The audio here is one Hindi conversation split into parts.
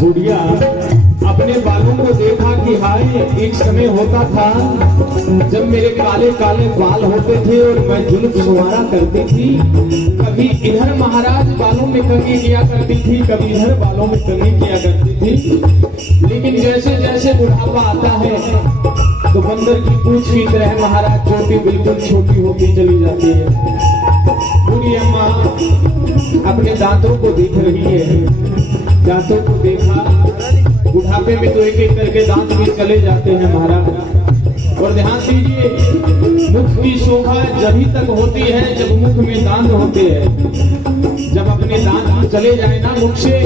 बुढ़िया अपने बालों को देखा कि हाय, एक समय होता था जब मेरे काले काले बाल होते थे और मैं जुल्फ संवारा करती थी। कभी इधर महाराज बालों में कंघी किया करती थी, कभी इधर बालों में कंघी किया करती थी। लेकिन जैसे जैसे बुढ़ापा आता है तो बंदर की पूंछ की तरह महाराज छोटी बिल्कुल छोटी होती चली जाती है। बूढ़ी अम्मा अपने दांतों को देख रही है, दांतों को देखा, बुढ़ापे में तो एक एक करके दांत भी चले जाते हैं महाराज। और ध्यान दीजिए, मुख की शोभा जभी तक होती है जब मुख में दांत होते हैं। जब अपने दांत चले जाए ना मुख से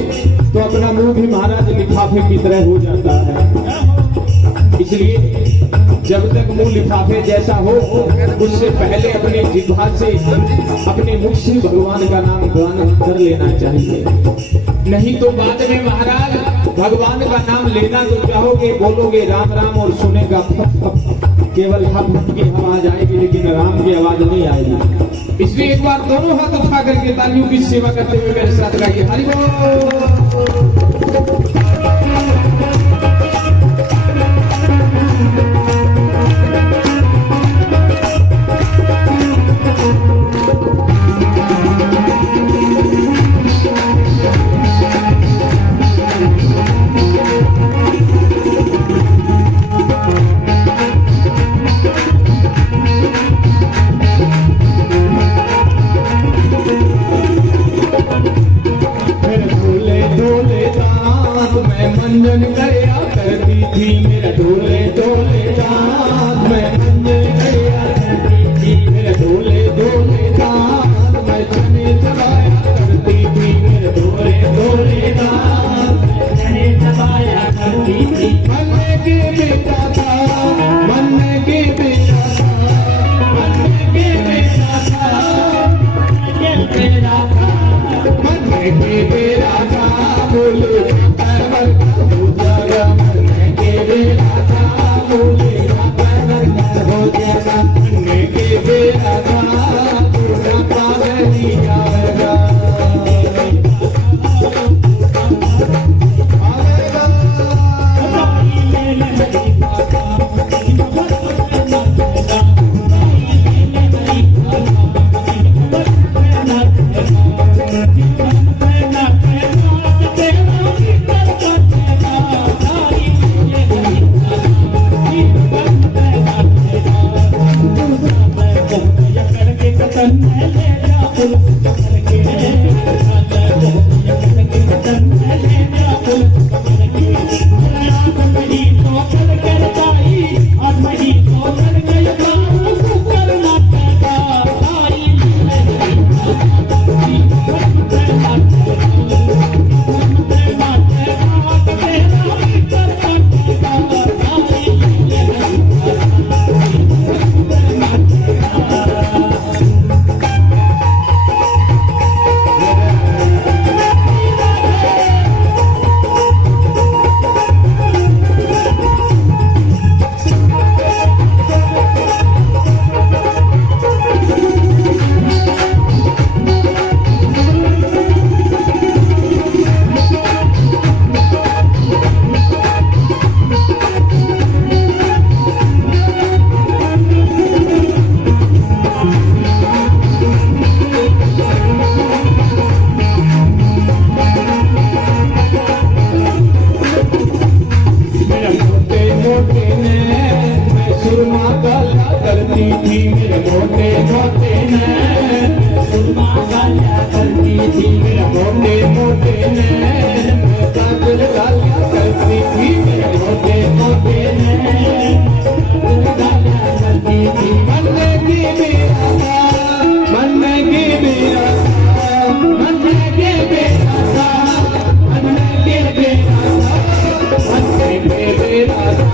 तो अपना मुंह भी महाराज लिफाफे की तरह हो जाता है। इसलिए जब तक मुंह लिफाफे जैसा हो उससे पहले अपने जिह्वा से, अपने मुख से भगवान का नाम गान कर लेना चाहिए। नहीं तो बाद में महाराज भगवान का नाम लेना तो चाहोगे, बोलोगे राम राम और सुनेगा फप फप, केवल हप हप की आवाज आएगी लेकिन राम की आवाज नहीं आएगी। इसलिए एक बार दोनों हाथ उठा करके तालियों की सेवा करते हुए मेरे साथ गाइए हरि बोल। मंजन करया करती थी, मेरा ढोले ढोले दांत मैं मंजन करया करती थी, मेरा ढोले ढोले दांत मैं चने चबाया करती थी, मेरा ढोले ढोले दांत मैं चने चबाया करती थी। मन्ने के बेटा था, मन्ने के बेटा था, मन्ने के बेटा था, मन्ने के बेटा था, मन्ने के बेटा था, बोले मोटे नैन में काजल डालिया करती थी, मेरे मोटे मोटे नैन में काजल डालिया करती थी। बनने की मेरा था, बनने की मेरा था, बनने की मेरा था, बनने की मेरा था, बनने की मेरा था,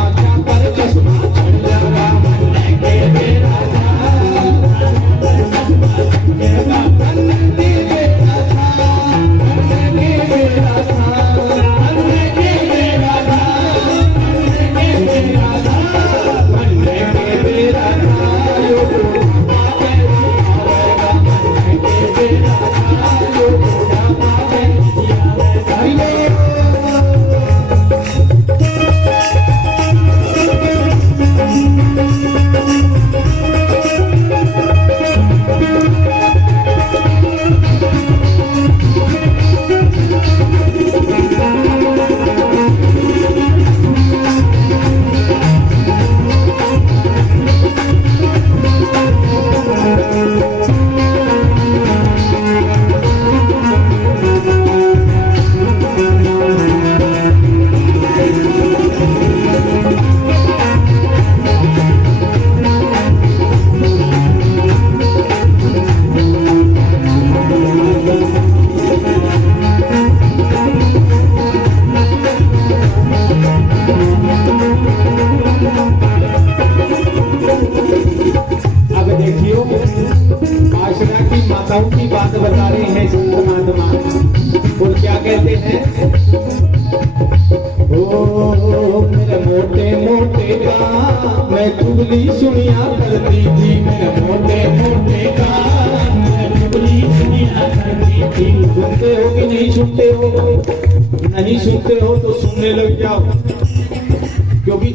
आँखों पर चश्मा चढ़ जाएगा, बनने की मेरा था, बनने की मेरा था, बनने की मेरा था, बनने की मेरा था, बनने की मेरा था, बनने की मेरा था, यो बुढ़ापा में आवेगा, बनने की मेरा था, यो बुढ़ापा में आवेगा। माताओं की बात बता रहे हैं संत महात्मा, और क्या कहते हैं, ओ मेरे मोटे मोटे का मैं चुगली सुनिया करती थी, मेरे मोटे मोटे का मैं चुगली सुनिया करती थी। सुनते हो कि नहीं सुनते हो? नहीं सुनते हो तो सुनने लग जाओ, क्योंकि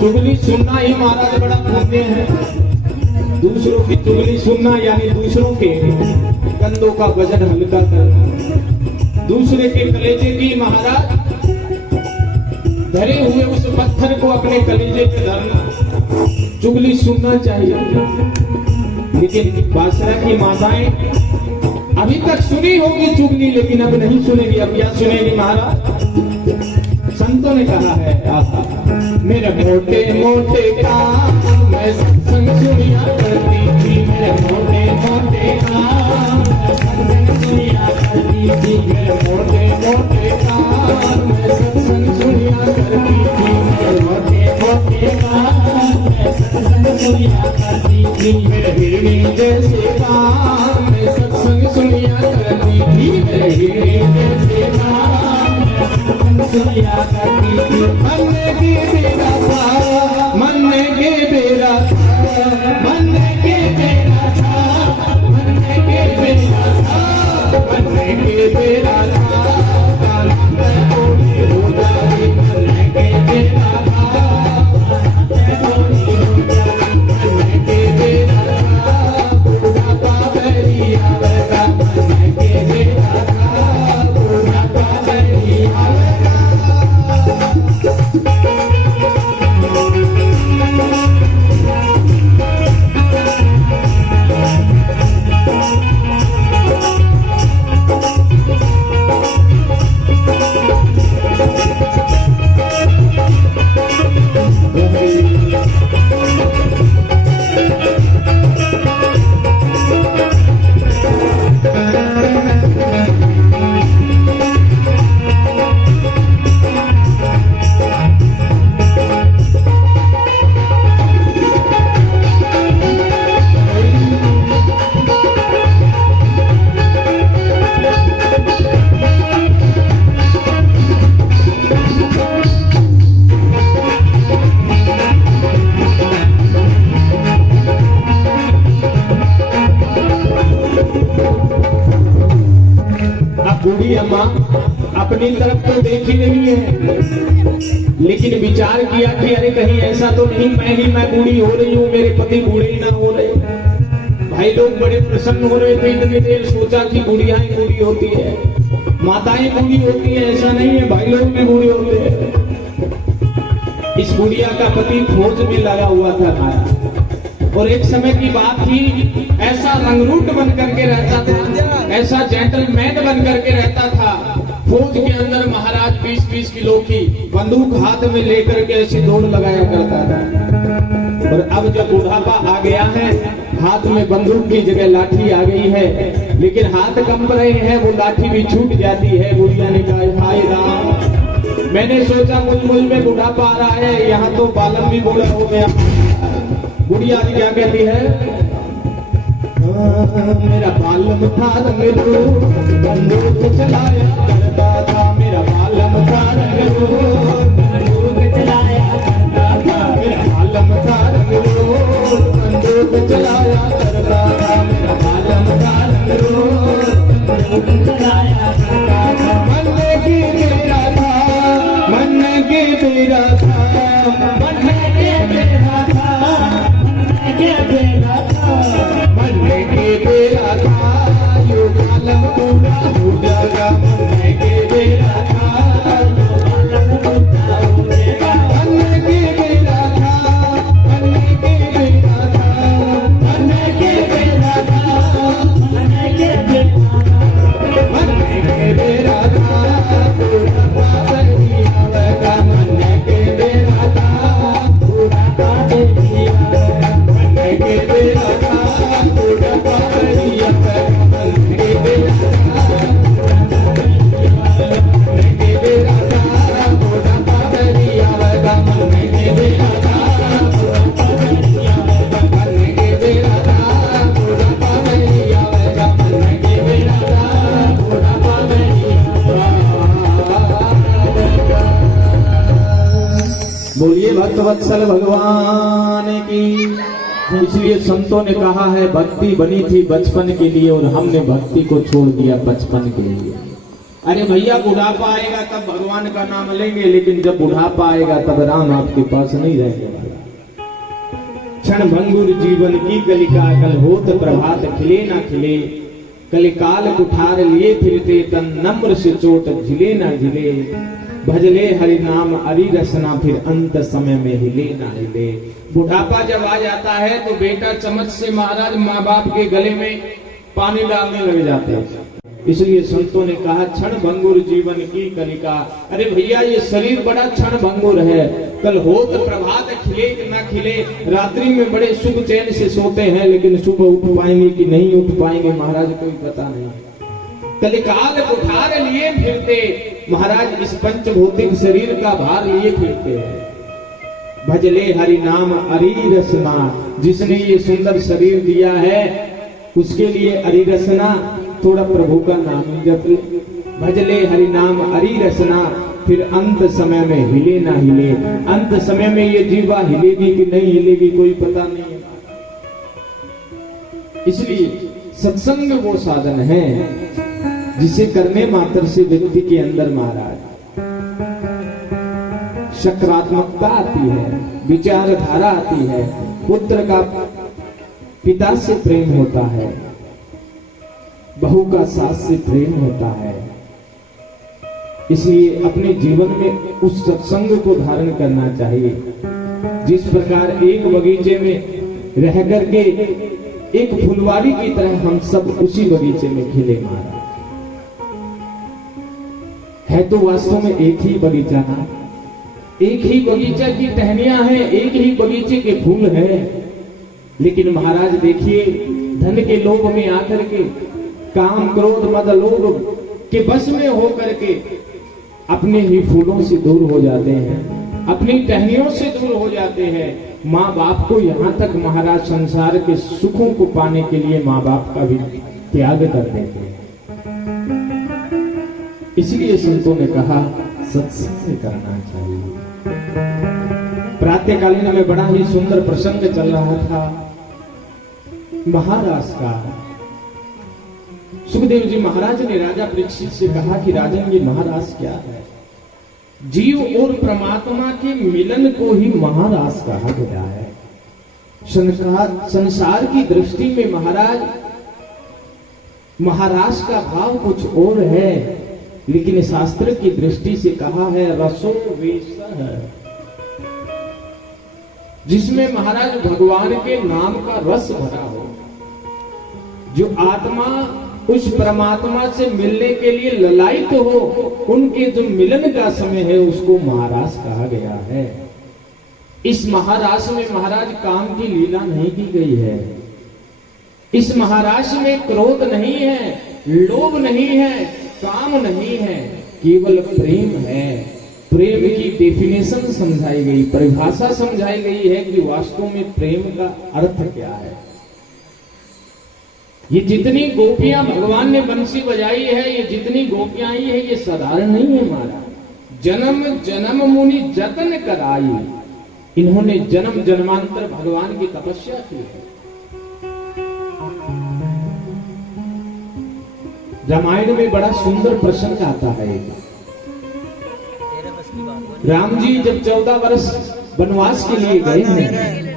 चुगली सुनना ही महाराज बड़ा पुण्य है। दूसरों की चुगली सुनना यानी दूसरों के कंधों का वजन हल्का करना, दूसरे के कलेजे की महाराज धरे हुए उस पत्थर को अपने कलेजे पे धरना, चुगली सुनना चाहिए। लेकिन बादशाह की माताएं अभी तक सुनी होगी चुगली, लेकिन अब नहीं सुनेगी। अब क्या सुनेगी महाराज? संतों ने कहा है, मेरे मोटे मोटे काम मैं सत्संग सुनिया करती थी, मेरे मोटे मोटे काम मैं सत्संग सुनिया करती थी, मेरे मोटे मोटे काम मैं सत्संग सुनिया करती थी, मेरे मोटे मोटे काम मैं सत्संग सुनिया करती थी, मेरे हिरणी जैसे काम मैं सत्संग सुनिया करती थी, मेरे हिरणी जैसे काम सुनिया करती थी। मन के बेरा था, मन के बेरा था, मन के बेरा था, मन के बेरा था, मन के बेरा था, काला थोड़ी हो जाए, मन के बेरा था, थोड़ी हो जाए, मन के बेरा था, बुढ़ापा बैरी आवेगा, मन के बेरा था, बुढ़ापा बैरी आवेगा। बूढ़ी अम्मा अपनी तरफ तो देख ही रही है, लेकिन विचार किया कि अरे कहीं ऐसा तो नहीं मैं बूढ़ी हो रही हूँ, मेरे पति बूढ़े ही ना हो रहे। भाई लोग बड़े प्रसन्न हो रहे थे, इतनी देर सोचा कि बुढ़ियाएं बूढ़ी होती है, माताएं बूढ़ी होती है, ऐसा नहीं है, भाई लोग भी बूढ़े होते हैं। इस बुढ़िया का पति फौज में लगा हुआ था, और एक समय की बात थी, ऐसा रंगरूट बन करके रहता था, ऐसा जेंटलमैन बन करके रहता था। फौज के अंदर महाराज 20-20 किलो की बंदूक हाथ में लेकर के ऐसी दौड़ लगाया करता था। और अब जब बुढ़ापा आ गया है, हाथ में बंदूक की जगह लाठी आ गई है, लेकिन हाथ कंप रहे हैं, वो लाठी भी छूट जाती है। बुढ़िया ने कहा, हाय राम, मैंने सोचा मुझ में बुढ़ापा आ रहा है, यहाँ तो बालम भी बूढ़ा हो गया। बुढ़िया जी क्या कहती है, मेरा बालम था रंगरूट, बंदूक चलाया करता था, मेरा बालम था रंगरूट, बंदूक चलाया करता था, मेरा बालम था रंगरूट, बंदूक चलाया करता था, मेरा बालम था रंगरूट, बंदूक चलाया करता था। मन की मेरा था, मन की मेरा था, मन के मेरा था, मन के मेरा था, मन के मेरा था, यो बालम बूढ़ा हो जाएगा। मन के मेरा था, यो बालम बूढ़ा हो जाएगा। मन के मेरा था, मन के मेरा था, मन के मेरा था, मन के मेरा था, मन के मेरा था, बूढ़ा पावनी आवेगा। मन के मेरा था, बूढ़ा पावनी आवेगा। मन के मेरा था, बूढ़ा पावनी आवेगा। मन के मेरा था, मन के मेरा था, बूढ़ा पावनी आवेगा। मन के मेरा था, बूढ़ा पावनी आवेगा। मन के मेरा था, बूढ़ा पावनी आवेगा। मन के मेरा था, बूढ़ा पावनी आवेगा। बोलिए भक्त वत्सल भगवान की। इसलिए संतों ने कहा है, भक्ति बनी थी बचपन के लिए और हमने भक्ति को छोड़ दिया बचपन के लिए। अरे भैया, बुढ़ापा आएगा तब भगवान का नाम लेंगे, लेकिन जब बुढ़ापा आएगा तब राम आपके पास नहीं रहेंगे वाला। क्षण भंगुर जीवन की कलिका, कल होत प्रभात खिले ना खिले, कलिकाल कुठार लिए फिरते, तन नम्र से चोट झिले ना झिले, भजले हरि नाम अरि रसना, फिर अंत समय में हिले ना हिले। बुढ़ापा जब आ जाता है तो बेटा चमच से महाराज माँ बाप के गले में पानी डालने लग जाते हैं। इसलिए संतों ने कहा, क्षण भंगुर जीवन की कलिका। अरे भैया, ये शरीर बड़ा क्षण भंगुर है, कल होत प्रभात खिले कि ना खिले। रात्रि में बड़े सुख चैन से सोते हैं, लेकिन सुबह उठ पाएंगे कि नहीं उठ पाएंगे महाराज कोई पता नहीं। कलिकाल कुठार लिए फिरते, महाराज इस पंचभौतिक शरीर का भार लिए फिरते हैं। भजले हरि नाम अरि रसना, जिसने ये सुंदर शरीर दिया है उसके लिए अरि रसना, थोड़ा प्रभु का नाम जप ले। भजले हरि नाम अरि रसना, फिर अंत समय में हिले ना हिले। अंत समय में ये जीवा हिलेगी कि नहीं हिलेगी कोई पता नहीं है। इसलिए सत्संग वो साधन है जिसे करने मात्र से व्यक्ति के अंदर महाराज सकारात्मकता आती है, विचारधारा आती है, पुत्र का पिता से प्रेम होता है, बहू का सास से प्रेम होता है। इसलिए अपने जीवन में उस सत्संग को धारण करना चाहिए। जिस प्रकार एक बगीचे में रह करके एक फुलवारी की तरह हम सब उसी बगीचे में खिले महाराज। है तो वास्तव में एक ही बगीचा ना, एक ही बगीचा की टहनियां हैं, एक ही बगीचे के फूल हैं। लेकिन महाराज देखिए, धन के लोभ में आकर के, काम क्रोध मद लोभ के बस में होकर के अपने ही फूलों से दूर हो जाते हैं, अपनी टहनियों से दूर हो जाते हैं। माँ बाप को यहाँ तक महाराज संसार के सुखों को पाने के लिए माँ बाप का भी त्याग कर देते हैं। इसलिए संतों ने कहा सत्संग करना चाहिए। प्रातःकालीन में बड़ा ही सुंदर प्रसंग चल रहा था महाराज का। सुखदेव जी महाराज ने राजा परीक्षित से कहा कि राजन, ये महाराज क्या है? जीव और परमात्मा के मिलन को ही महाराज कहा गया है। संसार की दृष्टि में महाराज का भाव कुछ और है, लेकिन शास्त्र की दृष्टि से कहा है रसो वेश। जिसमें महाराज भगवान के नाम का रस भरा हो। जो आत्मा उस परमात्मा से मिलने के लिए ललायित हो, उनके जो मिलन का समय है उसको महारास कहा गया है। इस महारास में महाराज काम की लीला नहीं की गई है। इस महारास में क्रोध नहीं है, लोभ नहीं है, काम नहीं है, केवल प्रेम है। प्रेम की डेफिनेशन समझाई गई, परिभाषा समझाई गई है कि वास्तव में प्रेम का अर्थ क्या है। ये जितनी गोपियां भगवान ने बंसी बजाई है, ये जितनी गोपियां आई है, ये साधारण नहीं है महाराज। जन्म जन्म मुनि जतन कराई, इन्होंने जन्म जन्मांतर भगवान की तपस्या की है। रामायण में बड़ा सुंदर प्रसंग आता है। राम जी जब 14 वर्ष वनवास के लिए गए हैं,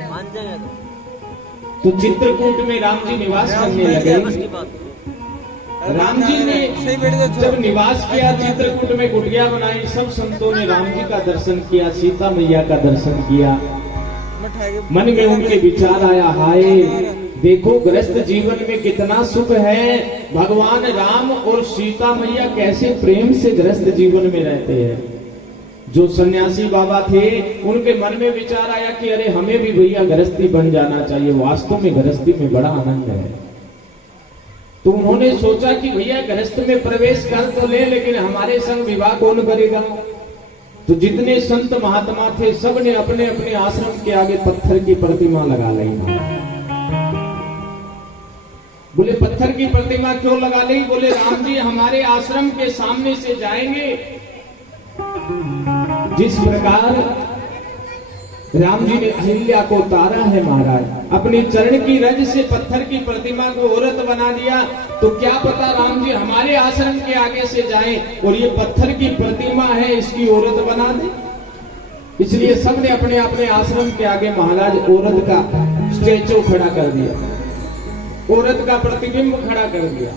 तो चित्रकूट में राम जी निवास करने लगे। राम जी ने जब निवास किया, चित्रकूट में कुटिया बनाई, सब संतों ने राम जी का दर्शन किया, सीता मैया का दर्शन किया। मन में उनके विचार आया, हाय देखो गृहस्थ जीवन में कितना सुख है, भगवान राम और सीता मैया कैसे प्रेम से गृहस्थ जीवन में रहते हैं। जो सन्यासी बाबा थे, उनके मन में विचार आया कि अरे हमें भी भैया गृहस्थी बन जाना चाहिए, वास्तव में गृहस्थी में बड़ा आनंद है। तो उन्होंने सोचा कि भैया गृहस्थ में प्रवेश कर तो ले, लेकिन हमारे संग विवाह कौन करेगा। तो जितने संत महात्मा थे, सब ने अपने अपने आश्रम के आगे पत्थर की प्रतिमा लगा ली। बोले पत्थर की प्रतिमा क्यों लगा ली? बोले राम जी हमारे आश्रम के सामने से जाएंगे, जिस प्रकार राम जी ने अहिल्या को तारा है महाराज, अपने चरण की रज से पत्थर की प्रतिमा को औरत बना दिया, तो क्या पता राम जी हमारे आश्रम के आगे से जाएं और ये पत्थर की प्रतिमा है इसकी औरत बना दे। इसलिए सबने अपने अपने आश्रम के आगे महाराज औरत का स्टैचू खड़ा कर दिया, औरत का प्रतिबिंब खड़ा कर दिया।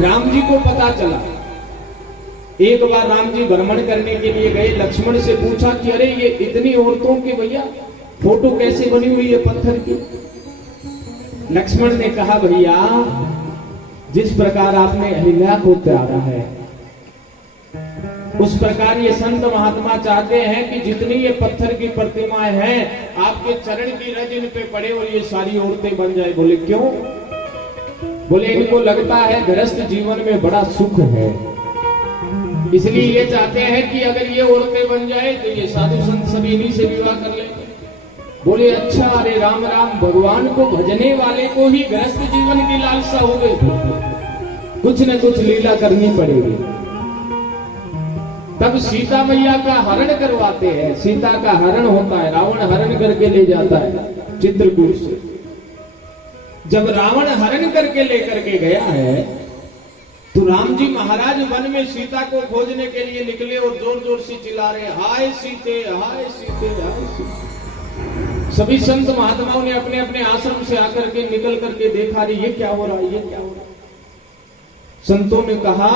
राम जी को पता चला। एक बार राम जी भ्रमण करने के लिए गए, लक्ष्मण से पूछा कि अरे ये इतनी औरतों की भैया फोटो कैसे बनी हुई है पत्थर की। लक्ष्मण ने कहा भैया जिस प्रकार आपने अहिल्या को त्यागा है, उस प्रकार ये संत महात्मा चाहते हैं कि जितनी ये पत्थर की प्रतिमाएं हैं, आपके चरण की रज इन पे पड़े और ये सारी औरतें बन जाए। बोले क्यों? बोले इनको लगता है गृहस्थ जीवन में बड़ा सुख है, इसलिए ये चाहते हैं कि अगर ये औरतें बन जाए तो ये साधु संत सभी इन्हीं से विवाह कर लेंगे। बोले अच्छा, अरे राम राम, भगवान को भजने वाले को ही गृहस्थ जीवन की लालसा हो गई, कुछ न कुछ लीला करनी पड़ेगी। तब सीता मैया का हरण करवाते हैं। सीता का हरण होता है, रावण हरण करके ले जाता है चित्रकूट से। जब रावण हरण करके लेकर के गया है, तो राम जी महाराज वन में सीता को खोजने के लिए निकले और जोर जोर से चिल्ला रहे, हाय सीते, हाय सीते, हाय सीते। सभी संत महात्माओं ने अपने अपने आश्रम से आकर के निकल करके देखा, रही ये क्या हो रहा है, ये क्या हो रहा है। संतों ने कहा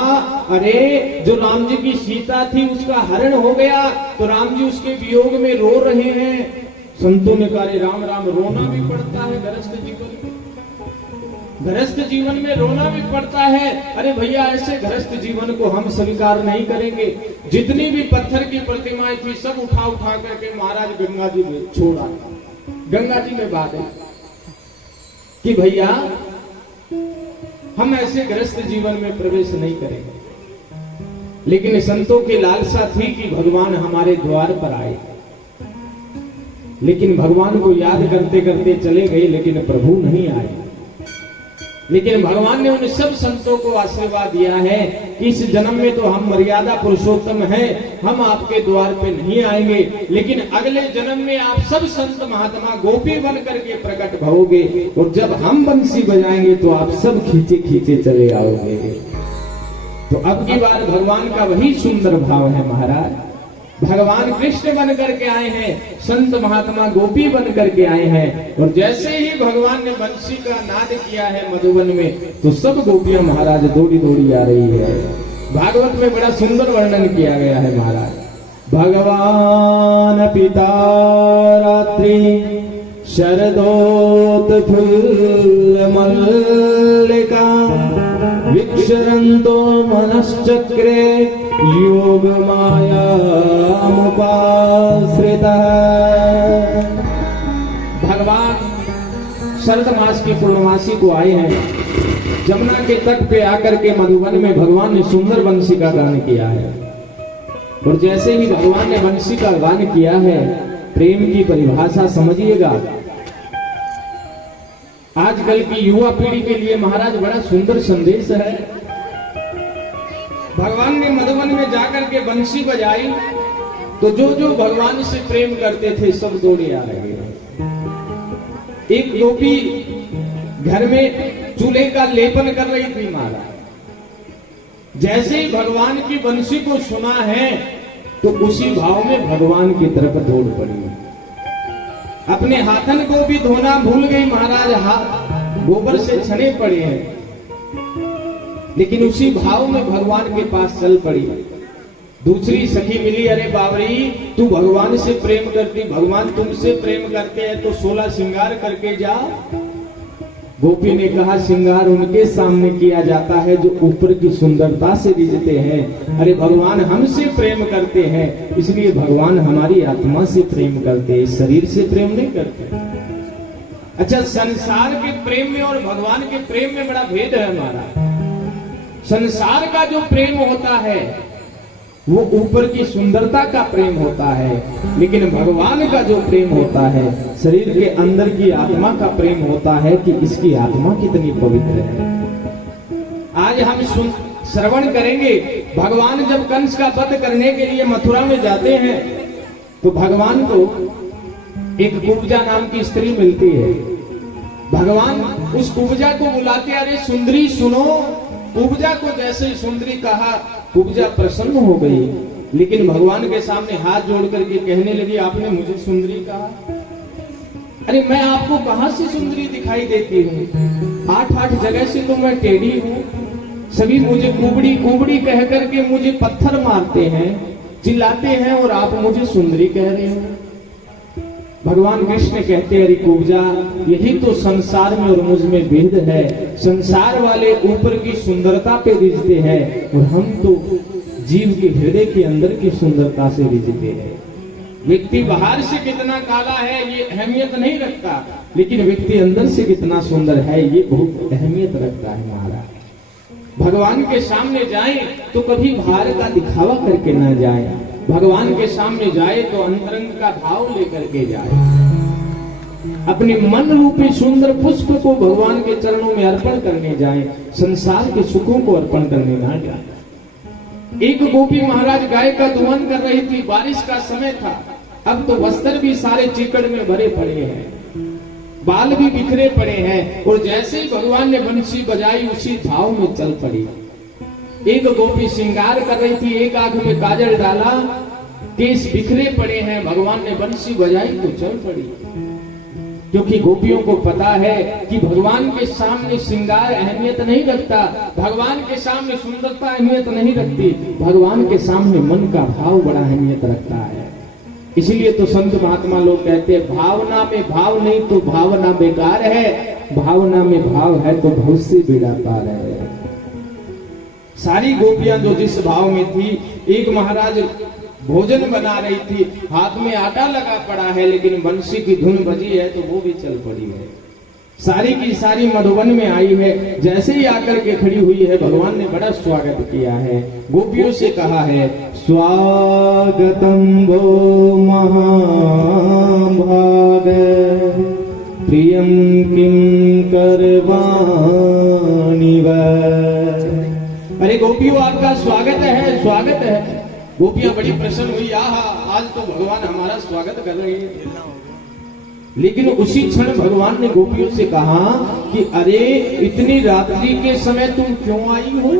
अरे जो राम जी की सीता थी उसका हरण हो गया, तो राम जी उसके वियोग में रो रहे हैं। संतों ने कहा राम राम, रोना भी पड़ता है गृहस्थ जीवन में, गृहस्थ जीवन में रोना भी पड़ता है। अरे भैया ऐसे गृहस्थ जीवन को हम स्वीकार नहीं करेंगे। जितनी भी पत्थर की प्रतिमाएं थी सब उठा उठा करके महाराज गंगा जी में छोड़ा, गंगा जी में बात है कि भैया हम ऐसे गृहस्थ जीवन में प्रवेश नहीं करेंगे। लेकिन संतों की लालसा थी कि भगवान हमारे द्वार पर आए, लेकिन भगवान को याद करते करते चले गए, लेकिन प्रभु नहीं आए। लेकिन भगवान ने उन सब संतों को आशीर्वाद दिया है कि इस जन्म में तो हम मर्यादा पुरुषोत्तम हैं, हम आपके द्वार पे नहीं आएंगे, लेकिन अगले जन्म में आप सब संत महात्मा गोपी बन करके प्रकट भोगे, और जब हम बंसी बजाएंगे तो आप सब खींचे खींचे चले आओगे। तो अब की बार भगवान का वही सुंदर भाव है महाराज। भगवान कृष्ण बन करके आए हैं, संत महात्मा गोपी बन करके आए हैं, और जैसे ही भगवान ने बंसी का नाद किया है मधुबन में, तो सब गोपियां महाराज दौड़ी दौड़ी आ रही है। भागवत में बड़ा सुंदर वर्णन किया गया है महाराज। भगवान पिता रात्रि शरदोत्फुल्ल मल्लिका विक्षरन्तो मनश्चक्रे योग मायामुपाश्रितः। भगवान शरद मास की पूर्णमासी को आए हैं। जमुना के तट पे आकर के मधुबन में भगवान ने सुंदर बंसी का गान किया है। और जैसे ही भगवान ने बंसी का गान किया है, प्रेम की परिभाषा समझिएगा। आजकल की युवा पीढ़ी के लिए महाराज बड़ा सुंदर संदेश है। भगवान ने मधुबन में जाकर के बंसी बजाई तो जो जो भगवान से प्रेम करते थे सब दौड़े आ रहे। एक गोपी घर में चूल्हे का लेपन कर रही थी महाराज। जैसे ही भगवान की बंसी को सुना है तो उसी भाव में भगवान की तरफ दौड़ पड़ी। अपने हाथन को भी धोना भूल गई महाराज, हाथ गोबर से छने पड़े हैं, लेकिन उसी भाव में भगवान के पास चल पड़ी। दूसरी सखी मिली, अरे बाबरी तू भगवान से प्रेम करती, भगवान तुमसे प्रेम करते हैं तो 16 श्रृंगार करके जा। गोपी ने कहा श्रृंगार उनके सामने किया जाता है जो ऊपर की सुंदरता से रिझते हैं। अरे भगवान हमसे प्रेम करते हैं, इसलिए भगवान हमारी आत्मा से प्रेम करते हैं, शरीर से प्रेम नहीं करते। अच्छा, संसार के प्रेम में और भगवान के प्रेम में बड़ा भेद है हमारा। संसार का जो प्रेम होता है वो ऊपर की सुंदरता का प्रेम होता है, लेकिन भगवान का जो प्रेम होता है शरीर के अंदर की आत्मा का प्रेम होता है कि इसकी आत्मा कितनी पवित्र है। आज हम श्रवण करेंगे, भगवान जब कंस का वध करने के लिए मथुरा में जाते हैं तो भगवान को एक कुब्जा नाम की स्त्री मिलती है। भगवान उस कुब्जा को बुलाते, अरे सुंदरी सुनो। कुब्जा को जैसे ही सुंदरी कहा, कुब्जा प्रसन्न हो गई, लेकिन भगवान के सामने हाथ जोड़ करके कहने लगी, आपने मुझे सुंदरी कहा? अरे मैं आपको कहां से सुंदरी दिखाई देती हूँ? 8 जगह से तो मैं टेढ़ी हूँ। सभी मुझे कुबड़ी कुबड़ी कह करके मुझे पत्थर मारते हैं, चिल्लाते हैं, और आप मुझे सुंदरी कह रहे हो। भगवान कृष्ण कहते हैं, अरे कुब्जा यही तो संसार में और मुझ में भेद है। संसार वाले ऊपर की सुंदरता पे रिझते हैं और हम तो जीव के हृदय के अंदर की सुंदरता से रिझते हैं। व्यक्ति बाहर से कितना काला है ये अहमियत नहीं रखता, लेकिन व्यक्ति अंदर से कितना सुंदर है ये बहुत अहमियत रखता है। हमारा भगवान के सामने जाए तो कभी बाहर का दिखावा करके ना जाए। भगवान के सामने जाए तो अंतरंग का भाव लेकर के जाए। अपने मन रूपी सुंदर पुष्प को भगवान के चरणों में अर्पण करने जाए, संसार के सुखों को अर्पण करने ना जाए। एक गोपी महाराज गाय का दुहन कर रही थी, बारिश का समय था। अब तो वस्त्र भी सारे चीकड़ में भरे पड़े हैं, बाल भी बिखरे पड़े हैं, और जैसे ही भगवान ने बंसी बजाई उसी भाव में चल पड़ी। एक गोपी श्रृंगार कर रही थी, एक आंख में काजल डाला, केस बिखरे पड़े हैं, भगवान ने बंसी बजाई तो चल पड़ी। क्योंकि गोपियों को पता है कि भगवान के सामने श्रृंगार अहमियत नहीं रखता, भगवान के सामने सुंदरता अहमियत नहीं रखती, भगवान के सामने मन का भाव बड़ा अहमियत रखता है। इसीलिए तो संत महात्मा लोग कहते हैं, भावना में भाव नहीं तो भावना बेकार है, भावना में भाव है तो बहुत से बेड़ा पार है। सारी गोपियां जो जिस भाव में थी, एक महाराज भोजन बना रही थी, हाथ में आटा लगा पड़ा है, लेकिन बंसी की धुन बजी है तो वो भी चल पड़ी है। सारी की सारी मधुबन में आई है, जैसे ही आकर के खड़ी हुई है भगवान ने बड़ा स्वागत किया है। गोपियों से कहा है, स्वागतम वो महाभाग प्रियम किम करवाणि वै। अरे गोपियों आपका स्वागत है, स्वागत है। गोपियां बड़ी प्रसन्न हुई, आहा आज तो भगवान हमारा स्वागत कर रहे हैं। लेकिन उसी क्षण भगवान ने गोपियों से कहा कि अरे इतनी रात्रि के समय तुम क्यों आई हो?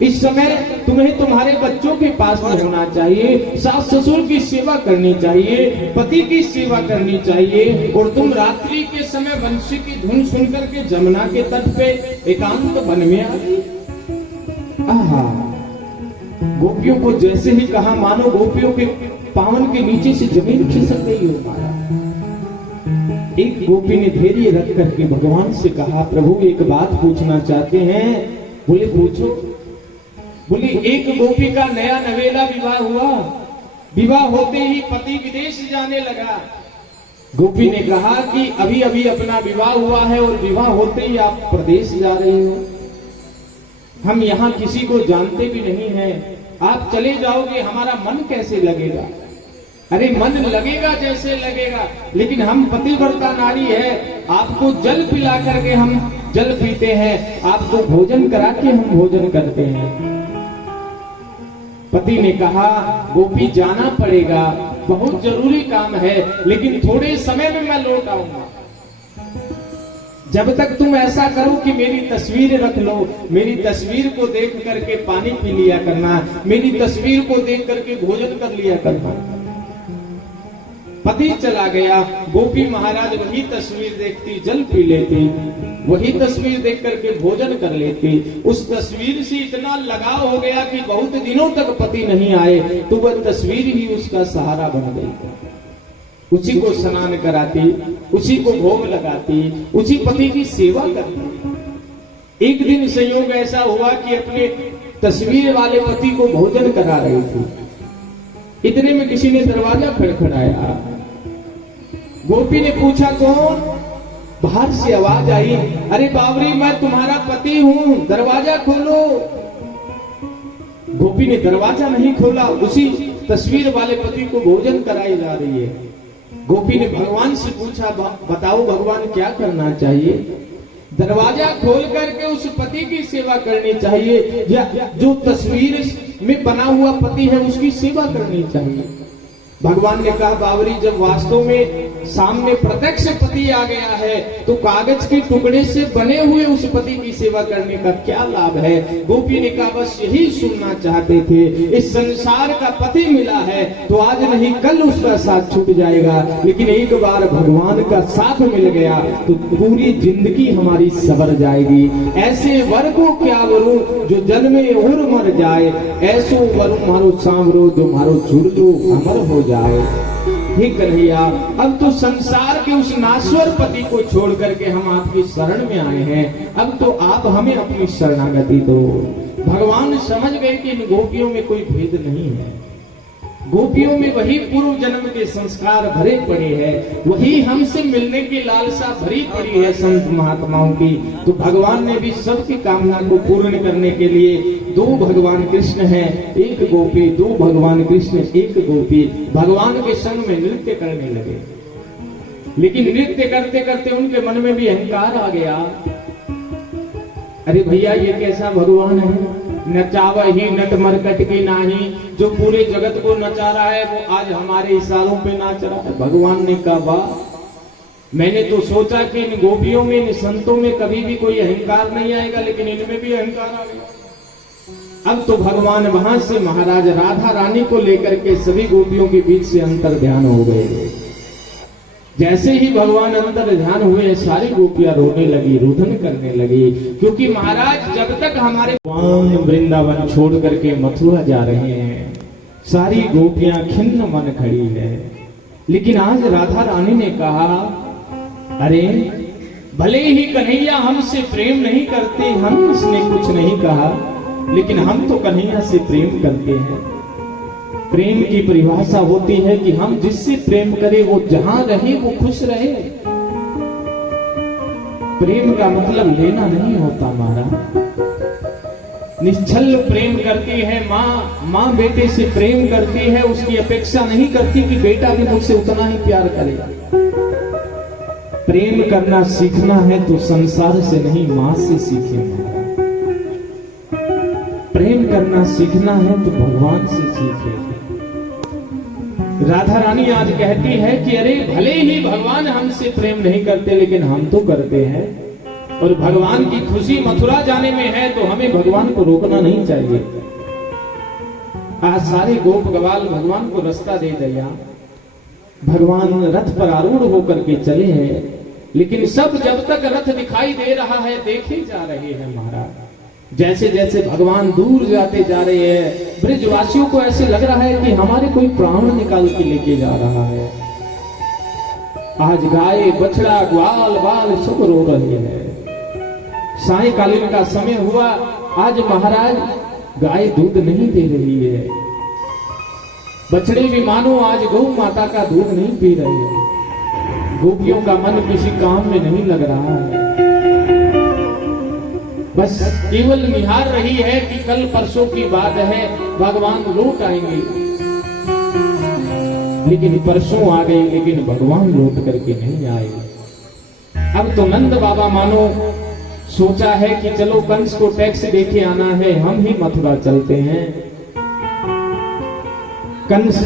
इस समय तुम्हें तुम्हारे बच्चों के पास में होना चाहिए, सास ससुर की सेवा करनी चाहिए, पति की सेवा करनी चाहिए, और तुम रात्रि के समय बंसी की धुन सुनकर के जमुना के तट पे एकांत वन में आ गई। आहा, गोपियों को जैसे ही कहा मानो गोपियों के पावन के नीचे से जमीन खिसक गई हो माया। एक गोपी ने धैर्य रख करके भगवान से कहा, प्रभु एक बात पूछना चाहते हैं। बोले पूछो। बोले एक गोपी का नया नवेला विवाह हुआ, विवाह होते ही पति विदेश जाने लगा। गोपी ने कहा कि अभी अभी अपना विवाह हुआ है और विवाह होते ही आप प्रदेश जा रहे हो, हम यहाँ किसी को जानते भी नहीं हैं, आप चले जाओगे हमारा मन कैसे लगेगा। अरे मन लगेगा जैसे लगेगा, लेकिन हम पतिव्रता नारी है, आपको जल पिला करके हम जल पीते हैं, आपको भोजन करा के हम भोजन करते हैं। पति ने कहा, गोपी जाना पड़ेगा, बहुत जरूरी काम है, लेकिन थोड़े समय में मैं लौट आऊंगा। जब तक तुम ऐसा करो कि मेरी तस्वीर रख लो, मेरी तस्वीर को देख करके पानी पी लिया करना, मेरी तस्वीर को देख करके भोजन कर लिया करना। पति चला गया, गोपी महाराज वही तस्वीर देखती, जल पी लेती, वही तस्वीर देख करके भोजन कर लेती। उस तस्वीर से इतना लगाव हो गया कि बहुत दिनों तक पति नहीं आए तो वह तस्वीर ही उसका सहारा बन गई। उसी को स्नान कराती, उसी को भोग लगाती, उसी पति की सेवा करती। एक दिन संयोग ऐसा हुआ कि अपने तस्वीर वाले पति को भोजन करा रही थी। इतने में किसी ने दरवाजा खड़खड़ाया। गोपी ने पूछा कौन? बाहर से आवाज आई, अरे बावरी मैं तुम्हारा पति हूं, दरवाजा खोलो। गोपी ने दरवाजा नहीं खोला, उसी तस्वीर वाले पति को भोजन कराई जा रही है। गोपी ने भगवान से पूछा, बताओ भगवान क्या करना चाहिए? दरवाजा खोल करके उस पति की सेवा करनी चाहिए या जो तस्वीर में बना हुआ पति है उसकी सेवा करनी चाहिए? भगवान ने कहा, बावरी जब वास्तव में सामने प्रत्यक्ष पति आ गया है तो कागज के टुकड़े से बने हुए उस पति की सेवा करने का क्या लाभ है? गोपी ने कहा, बस यही सुनना चाहते थे, इस संसार का पति मिला है तो आज नहीं कल उसका साथ छूट जाएगा, लेकिन एक बार भगवान का साथ मिल गया तो पूरी जिंदगी हमारी सवर जाएगी। ऐसे वर को क्या वरू जो जन्मे और मर जाए, ऐसो वरु मारो सांवरो जो मारो झुरझो अमर हो जाए। हे कन्हैया, अब तो संसार के उस नाश्वर पति को छोड़ करके हम आपकी शरण में आए हैं, अब तो आप हमें अपनी शरणागति दो। भगवान समझ गए कि इन गोपियों में कोई भेद नहीं है, गोपियों में वही पूर्व जन्म के संस्कार भरे पड़े हैं, वही हमसे मिलने की लालसा भरी पड़ी है संत महात्माओं की। तो भगवान ने भी सबकी कामना को पूर्ण करने के लिए दो भगवान कृष्ण हैं, एक गोपी, दो भगवान कृष्ण एक गोपी, भगवान के संग में नृत्य करने लगे। लेकिन नृत्य करते करते उनके मन में भी अहंकार आ गया। अरे भैया, ये कैसा भगवान है? नचावा ही नट मरकट की नाही, जो पूरे जगत को नचा रहा है वो आज हमारे इशारों पे नाच रहा है। भगवान ने कहा, वाह, मैंने तो सोचा कि इन गोपियों में, इन संतों में कभी भी कोई अहंकार नहीं आएगा, लेकिन इनमें भी अहंकार आ गया। अब तो भगवान वहां से महाराज राधा रानी को लेकर के सभी गोपियों के बीच से अंतर ध्यान हो गए। जैसे ही भगवान अंतर ध्यान हुए, सारी गोपियां रोने लगी, रुदन करने लगी, क्योंकि महाराज जब तक हमारे भगवान वृंदावन छोड़ करके मथुरा जा रहे हैं, सारी गोपियां खिन्न मन खड़ी है। लेकिन आज राधा रानी ने कहा, अरे भले ही कन्हैया हमसे प्रेम नहीं करते, हम इसने कुछ नहीं कहा, लेकिन हम तो कन्हैया से प्रेम करते हैं। प्रेम की परिभाषा होती है कि हम जिससे प्रेम करें वो जहां रहे वो खुश रहे। प्रेम का मतलब लेना नहीं होता महाराज। निश्चल प्रेम करती है माँ बेटे से प्रेम करती है, उसकी अपेक्षा नहीं करती कि बेटा भी मुझसे उतना ही प्यार करे। प्रेम करना सीखना है तो संसार से नहीं, माँ से सीखे महाराज। प्रेम करना सीखना है तो भगवान से सीखे। राधा रानी आज कहती है कि अरे भले ही भगवान हमसे प्रेम नहीं करते, लेकिन हम तो करते हैं, और भगवान की खुशी मथुरा जाने में है तो हमें भगवान को रोकना नहीं चाहिए। आज सारे गोप गवाल भगवान को रास्ता दे दिया, भगवान रथ पर आरूढ़ होकर के चले हैं, लेकिन सब जब तक रथ दिखाई दे रहा है देखे जा रहे हैं महाराज। जैसे जैसे भगवान दूर जाते जा रहे हैं, ब्रजवासियों को ऐसे लग रहा है कि हमारे कोई प्राण निकाल के लेके जा रहा है। आज गाय बछड़ा ग्वाल बाल सब रो रहे हैं। सायंकालीन का समय हुआ, आज महाराज गाय दूध नहीं दे रही है, बछड़े भी मानो आज गौ माता का दूध नहीं पी रहे हैं, गोपियों का मन किसी काम में नहीं लग रहा है, बस केवल निहार रही है कि कल परसों की बात है भगवान लौट आएंगे। लेकिन परसों आ गए, लेकिन भगवान लौट करके नहीं आए। अब तो नंद बाबा मानो सोचा है कि चलो कंस को टैक्स देके आना है, हम ही मथुरा चलते हैं। कंस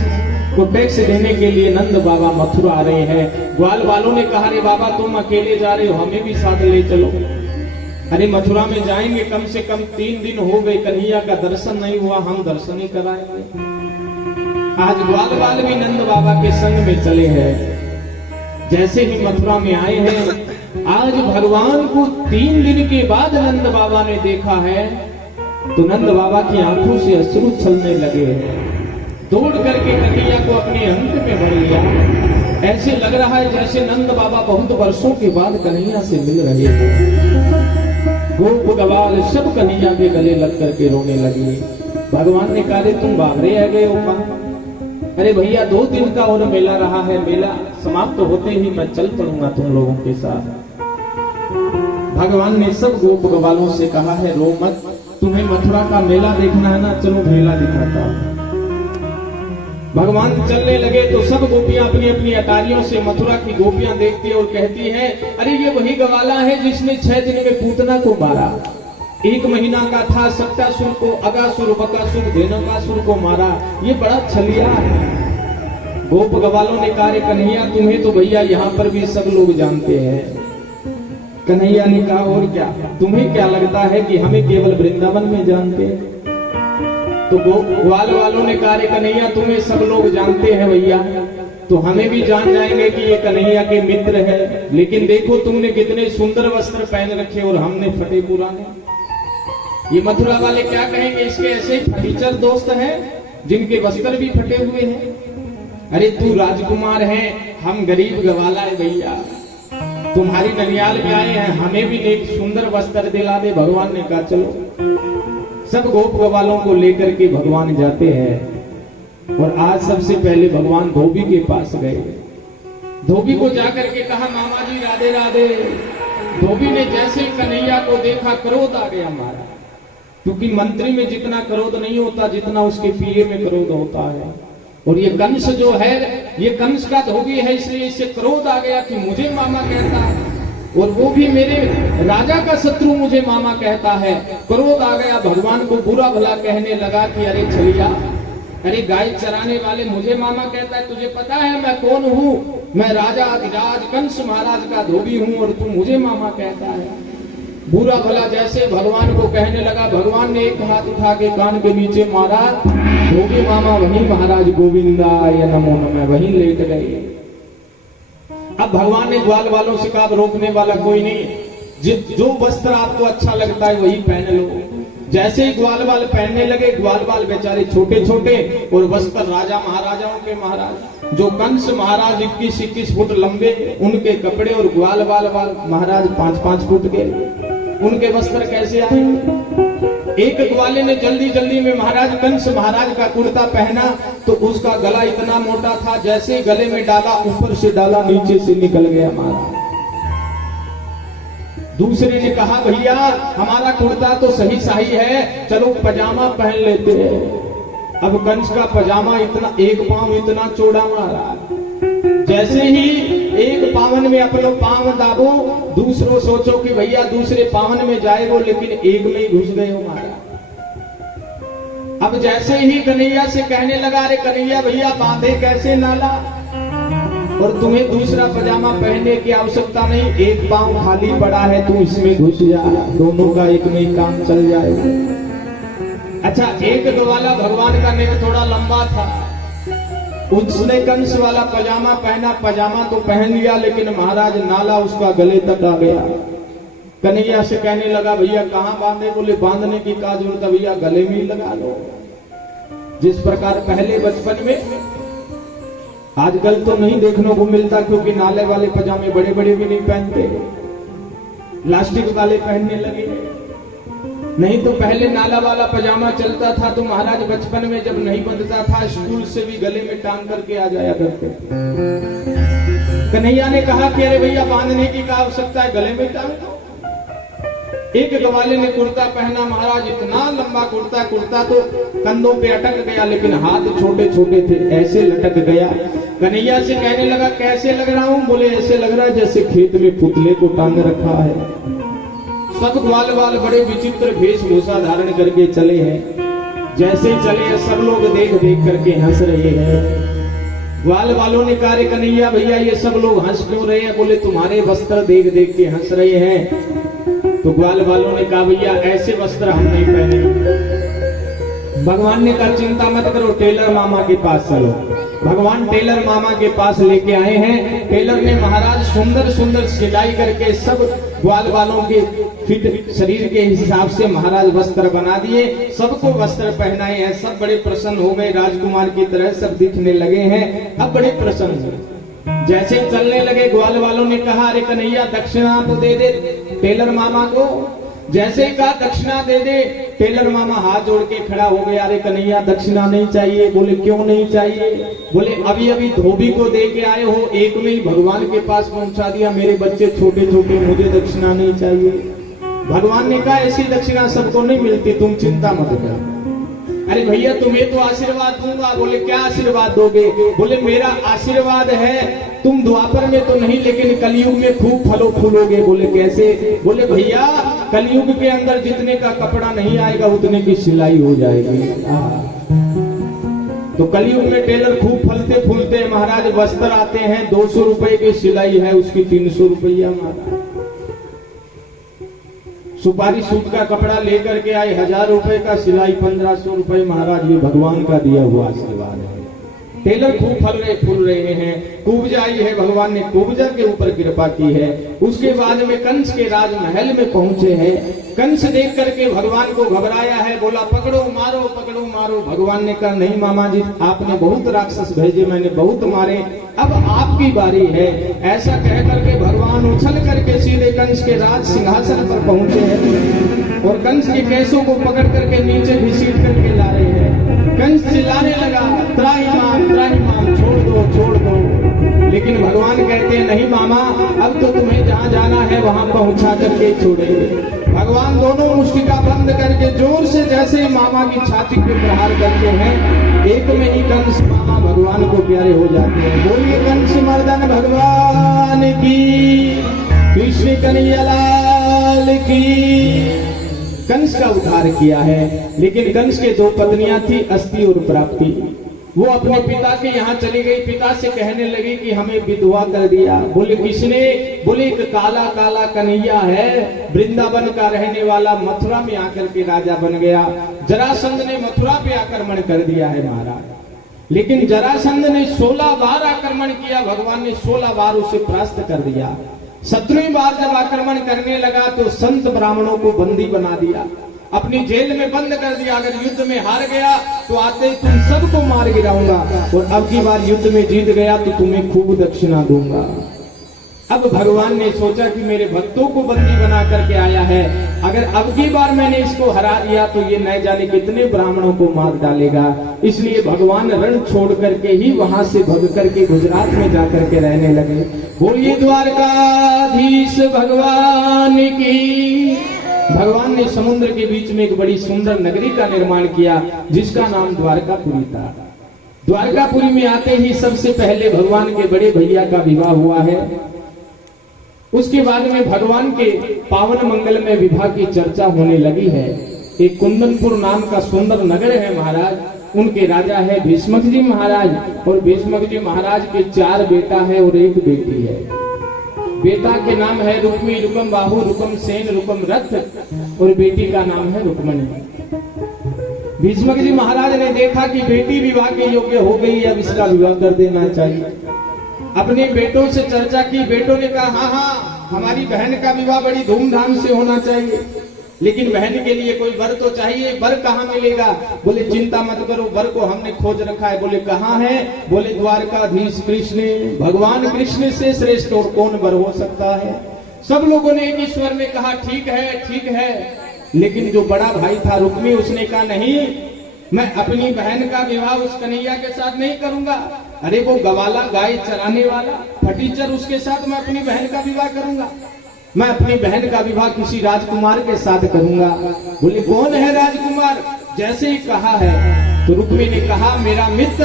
को टैक्स देने के लिए नंद बाबा मथुरा आ रहे हैं। ग्वाल वालों ने कहा, अरे बाबा तुम अकेले जा रहे हो, हमें भी साथ ले चलो। अरे मथुरा में जाएंगे, कम से कम 3 दिन हो गए, कन्हैया का दर्शन नहीं हुआ, हम दर्शन ही कराएंगे। आज ग्वाल वाल भी नंद बाबा के संग में चले हैं। जैसे ही मथुरा में आए हैं, आज भगवान को 3 दिन के बाद नंद बाबा ने देखा है, तो नंद बाबा की आंखों से अश्रु छलने लगे हैं। दौड़ करके कन्हैया को अपने अंक में भर लिया। ऐसे लग रहा है जैसे नंद बाबा बहुत वर्षों के बाद कन्हैया से मिल रहे हो। गोप गवाल सब कन्हैया के गले लग करके रोने लगे। भगवान ने कहा, तुम भागरे आ गए हो कहां? अरे भैया 2 दिन का और मेला रहा है, मेला समाप्त होते ही मैं चल पड़ूंगा तुम लोगों के साथ। भगवान ने सब गोप गवालों से कहा है, रो मत, तुम्हें मथुरा का मेला देखना है ना, चलो मेला दिखाता हूं। भगवान चलने लगे तो सब गोपियां अपनी अपनी अटारियों से मथुरा की गोपियां देखती है और कहती है, अरे ये वही गवाला है जिसने 6 दिन में पूतना को मारा। 1 महीना का था, सप्तासुर को, अगासुर, बकासुर, धेनुकासुर को मारा। ये बड़ा छलिया है। गोप गवालों ने कहा, कन्हैया तुम्हें तो भैया यहाँ पर भी सब लोग जानते हैं। कन्हैया ने कहा, और क्या, तुम्हें क्या लगता है कि हमें केवल वृंदावन में जानते हैं? तो ग्वाल वालों ने कहा, कन्हैया तुम्हें सब लोग जानते हैं भैया, तो हमें भी जान जाएंगे कि ये कन्हैया के मित्र है। लेकिन देखो तुमने कितने सुंदर वस्त्र पहन रखे और हमने फटे पुराने। ये मथुरा वाले क्या कहेंगे, इसके ऐसे फटीचर दोस्त हैं जिनके वस्त्र भी फटे हुए हैं। अरे तू राजकुमार है, हम गरीब गवाला है भैया, तुम्हारी ननियाल में आए हैं, हमें भी एक सुंदर वस्त्र दिला दे। भगवान ने कहा चलो। सब गोप गवालों को लेकर के भगवान जाते हैं और आज सबसे पहले भगवान धोबी के पास गए। धोबी को जाकर के कहा, मामा जी राधे राधे। धोबी ने जैसे कन्हैया को देखा, क्रोध आ गया हमारा, क्योंकि मंत्री में जितना क्रोध नहीं होता जितना उसके पीए में क्रोध होता है। और ये कंस जो है, ये कंस का धोबी है, इसलिए इससे क्रोध आ गया कि मुझे मामा कहता है और वो भी मेरे राजा का शत्रु मुझे मामा कहता है। क्रोध आ गया, भगवान को बुरा भला कहने लगा कि अरे छलिया, अरे गाय चराने वाले मुझे मामा कहता है, तुझे पता है मैं कौन हूँ? मैं राजा अधिराज कंस महाराज का धोबी हूँ और तू मुझे मामा कहता है। बुरा भला जैसे भगवान को कहने लगा, भगवान ने एक हाथ उठा के कान के नीचे मारा। धोबी मामा वहीं महाराज गोविंदा या नमो नमः वहीं लेट गए। अब भगवान ने ग्वाल वालों से कहा, रोकने वाला कोई नहीं, जो वस्त्र आपको अच्छा लगता है वही पहन लो। जैसे ही ग्वाल वाल पहनने लगे, ग्वाल वाल बेचारे छोटे छोटे और वस्त्र राजा महाराजाओं के महाराज। जो कंस महाराज 21-21 फुट लंबे उनके कपड़े और ग्वाल वाल महाराज 5-5 फुट के, उनके वस्त्र कैसे आए? एक ग्वाले ने जल्दी जल्दी में महाराज कंस महाराज का कुर्ता पहना तो उसका गला इतना मोटा था, जैसे गले में डाला ऊपर से डाला नीचे से निकल गया महाराज। दूसरे ने कहा, भैया हमारा कुर्ता तो सही सही है, चलो पजामा पहन लेते हैं। अब कंस का पजामा इतना, 1 पांव इतना चौड़ा महाराज। जैसे ही एक पावन में अपना पांव दाबो, दूसरों सोचो कि भैया दूसरे पावन में जाएगो, लेकिन एक में ही घुस गए हो महाराज। अब जैसे ही कन्हैया से कहने लगा, अरे कन्हैया भैया बांधे कैसे नाला, और तुम्हें दूसरा पजामा पहनने की आवश्यकता नहीं, 1 पांव खाली पड़ा है, तू इसमें घुस जा, दोनों का एक में ही काम चल जाएगा। अच्छा, एक ग्वाला भगवान का नेक थोड़ा लंबा था, उसने कंस वाला पजामा पहना, पजामा तो पहन लिया, लेकिन महाराज नाला उसका गले तक आ गया। कन्हैया से कहने लगा, भैया कहाँ बांधे? बोले बांधने की क्या जरूरत है भैया, गले में ही लगा लो। जिस प्रकार पहले बचपन में, आजकल तो नहीं देखने को मिलता क्योंकि नाले वाले पजामे बड़े बड़े भी नहीं पहनते, प्लास्टिक वाले पहनने लगे। नहीं तो पहले नाला वाला पजामा चलता था तो महाराज बचपन में जब नहीं बंधता था स्कूल से भी गले में टांग करके आ जाया करते। कन्हैया ने कहा कि अरे भैया बांधने की क्या आवश्यकता है, गले में टांग। एक ग्वाले ने कुर्ता पहना महाराज, इतना लंबा कुर्ता, कुर्ता तो कंधों पे अटक गया लेकिन हाथ छोटे छोटे थे, ऐसे लटक गया। कन्हैया से कहने लगा कैसे लग रहा हूं? बोले ऐसे लग रहा है जैसे खेत में पुतले को टांग रखा है। सब ग्वाल वाल बड़े विचित्र वेशभूषा धारण करके चले हैं। जैसे ही चले हैं सब लोग देख देख करके हंस रहे हैं। ग्वाल वालों ने कहा कन्हैया भैया ये सब लोग हंस क्यों रहे हैं? बोले तुम्हारे वस्त्र देख देख के हंस रहे हैं। तो ग्वाल वालों ने कहा भैया ऐसे वस्त्र हम नहीं पहने। भगवान ने कहा चिंता मत करो, टेलर मामा के पास चलो। भगवान टेलर मामा के पास लेके आए हैं। टेलर ने महाराज सुंदर सुंदर सिलाई करके सब ग्वाल वालों के फिट शरीर के हिसाब से महाराज वस्त्र बना दिए, सबको वस्त्र पहनाए हैं। सब बड़े प्रसन्न हो गए, राजकुमार की तरह सब दिखने लगे हैं, अब बड़े प्रसन्न हैं। जैसे चलने लगे ग्वाल वालों ने कहा अरे कन्हैया दक्षिणा तो दे दे टेलर मामा को। जैसे ही कहा दक्षिणा दे दे, टेलर मामा हाथ जोड़ के खड़ा हो गया। अरे कन्हैया दक्षिणा नहीं चाहिए। बोले क्यों नहीं चाहिए? बोले अभी अभी धोबी को दे के आए हो, एक में ही भगवान के पास पहुंचा दिया, मेरे बच्चे छोटे छोटे, मुझे दक्षिणा नहीं चाहिए। भगवान ने कहा ऐसी दक्षिणा सबको नहीं मिलती, तुम चिंता मत करो। अरे भैया तुम्हें तो आशीर्वाद दूंगा। बोले क्या आशीर्वाद दोगे? बोले मेरा आशीर्वाद है तुम द्वापर में तो नहीं लेकिन कलयुग में खूब फलो फूलोगे। बोले कैसे? बोले भैया कलयुग के अंदर जितने का कपड़ा नहीं आएगा उतने की सिलाई हो जाएगी। तो कलयुग में टेलर खूब फलते फूलते महाराज, वस्त्र आते हैं 200 रुपए की सिलाई है उसकी 300 रुपया महाराज। सुपारी सूट का कपड़ा लेकर के आए 1000 रुपए का, सिलाई 1500 रुपए महाराज। ये भगवान का दिया हुआ आशीर्वाद है। टेलर खूब फूल रहे हैं। कुब्जा आई है, भगवान ने कुब्जा के ऊपर कृपा की है। उसके बाद में कंस के राजमहल में पहुंचे हैं। कंस देख करके भगवान को घबराया है, बोला पकड़ो मारो पकड़ो मारो। भगवान ने कहा नहीं मामा जी, आपने बहुत राक्षस भेजे, मैंने बहुत मारे, अब आपकी बारी है। ऐसा कह करके भगवान उछल करके सीधे कंस के राज सिंहासन पर पहुंचे हैं और कंस के केसों को पकड़ करके नीचे घसीट करके ला रहे हैं। कंस चिल्लाने लगा त्राहिमाम छोड़ दो छोड़ दो। लेकिन भगवान कहते हैं नहीं मामा, अब तो तुम्हें जहाँ जाना है वहां पहुंचा करके छोड़ेंगे। भगवान दोनों मुष्टिका बंद करके जोर से जैसे मामा की छाती पे प्रहार करते हैं, एक में ही कंस मामा भगवान को प्यारे हो जाते हैं। बोलिए कंस मर्दन भगवान की, कृष्ण कन्हैया लाल की। कंस का उद्धार किया है। लेकिन कंस के 2 पत्नियां थी, अस्ति और प्राप्ति। वो अपने पिता के यहाँ चली गई। पिता से कहने लगी कि हमें विधवा कर दिया। बोले किसने? बोले एक काला काला कन्हैया है, वृंदावन का रहने वाला, मथुरा में आकर के राजा बन गया। जरासंध ने मथुरा पे आक्रमण कर दिया है महाराज। लेकिन जरासंध ने 16 बार आक्रमण किया, भगवान ने 16 बार उसे परास्त कर दिया। 17वीं बार जब आक्रमण करने लगा तो संत ब्राह्मणों को बंदी बना दिया, अपनी जेल में बंद कर दिया। अगर युद्ध में हार गया तो आते तुम सबको मार गिराऊंगा, और अब की बार युद्ध में जीत गया तो तुम्हें खूब दक्षिणा दूंगा। अब भगवान ने सोचा कि मेरे भक्तों को बंदी बना करके आया है, अगर अब की बार मैंने इसको हरा दिया तो ये न जाने कितने ब्राह्मणों को मार डालेगा। इसलिए भगवान रण छोड़ करके ही वहां से भग करके गुजरात में जाकर के रहने लगे। बोलिए द्वारकाधीश भगवान की। भगवान ने समुद्र के बीच में एक बड़ी सुंदर नगरी का निर्माण किया जिसका नाम द्वारकापुरी था। द्वारकापुरी में आते ही सबसे पहले भगवान के बड़े भैया का विवाह हुआ है। उसके बाद में भगवान के पावन मंगल में विवाह की चर्चा होने लगी है। एक कुंदनपुर नाम का सुंदर नगर है महाराज, उनके राजा है भीष्मक जी महाराज, और भीष्मक जी महाराज के 4 बेटा है और 1 बेटी है। बेटा के नाम है रुक्मी, रुकम बाहु, रुकम सेन, रुकम रथ, और बेटी का नाम है रुक्मणी। भीष्मक जी महाराज ने देखा कि बेटी विवाह के योग्य हो गई, अब इसका विवाह कर देना चाहिए। अपने बेटों से चर्चा की, बेटों ने कहा हाँ हाँ हमारी बहन का विवाह बड़ी धूमधाम से होना चाहिए। लेकिन बहन के लिए कोई वर तो चाहिए। वर कहाँ मिलेगा? बोले चिंता मत करो, वर को हमने खोज रखा है। बोले कहाँ है? बोले द्वारकाधीश कृष्ण, भगवान कृष्ण से श्रेष्ठ और कौन वर हो सकता है। सब लोगों ने एक ईश्वर में कहा ठीक है ठीक है, लेकिन जो बड़ा भाई था रुक्मी, उसने कहा नहीं, मैं अपनी बहन का विवाह उस कन्हैया के साथ नहीं करूंगा। अरे वो गवाला, गाय चराने वाला फटीचर, उसके साथ मैं अपनी बहन का विवाह करूंगा? मैं अपनी बहन का विवाह किसी राजकुमार के साथ करूंगा। बोले कौन है राजकुमार? जैसे ही कहा है तो रुक्मी ने कहा मेरा मित्र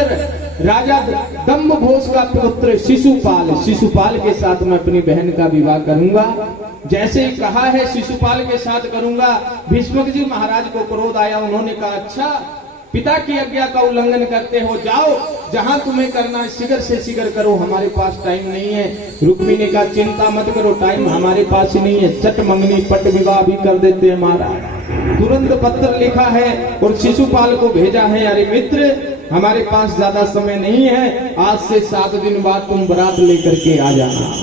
राजा दम्भघोष का पुत्र शिशुपाल, शिशुपाल के साथ मैं अपनी बहन का विवाह करूंगा। जैसे ही कहा है शिशुपाल के साथ करूंगा, भीष्मक जी महाराज को क्रोध आया। उन्होंने कहा अच्छा, पिता की आज्ञा का उल्लंघन करते हो, जाओ जहां तुम्हें करना है शीघ्र से शीघ्र करो, हमारे पास टाइम नहीं है। रुक्मी ने कहा चिंता मत करो, टाइम हमारे पास ही नहीं है, चट मंगनी पट विवाह भी कर देते हैं महाराज। तुरंत पत्र लिखा है और शिशुपाल को भेजा है, अरे मित्र हमारे पास ज्यादा समय नहीं है, आज से 7 दिन बाद तुम बारात लेकर के आ जाना।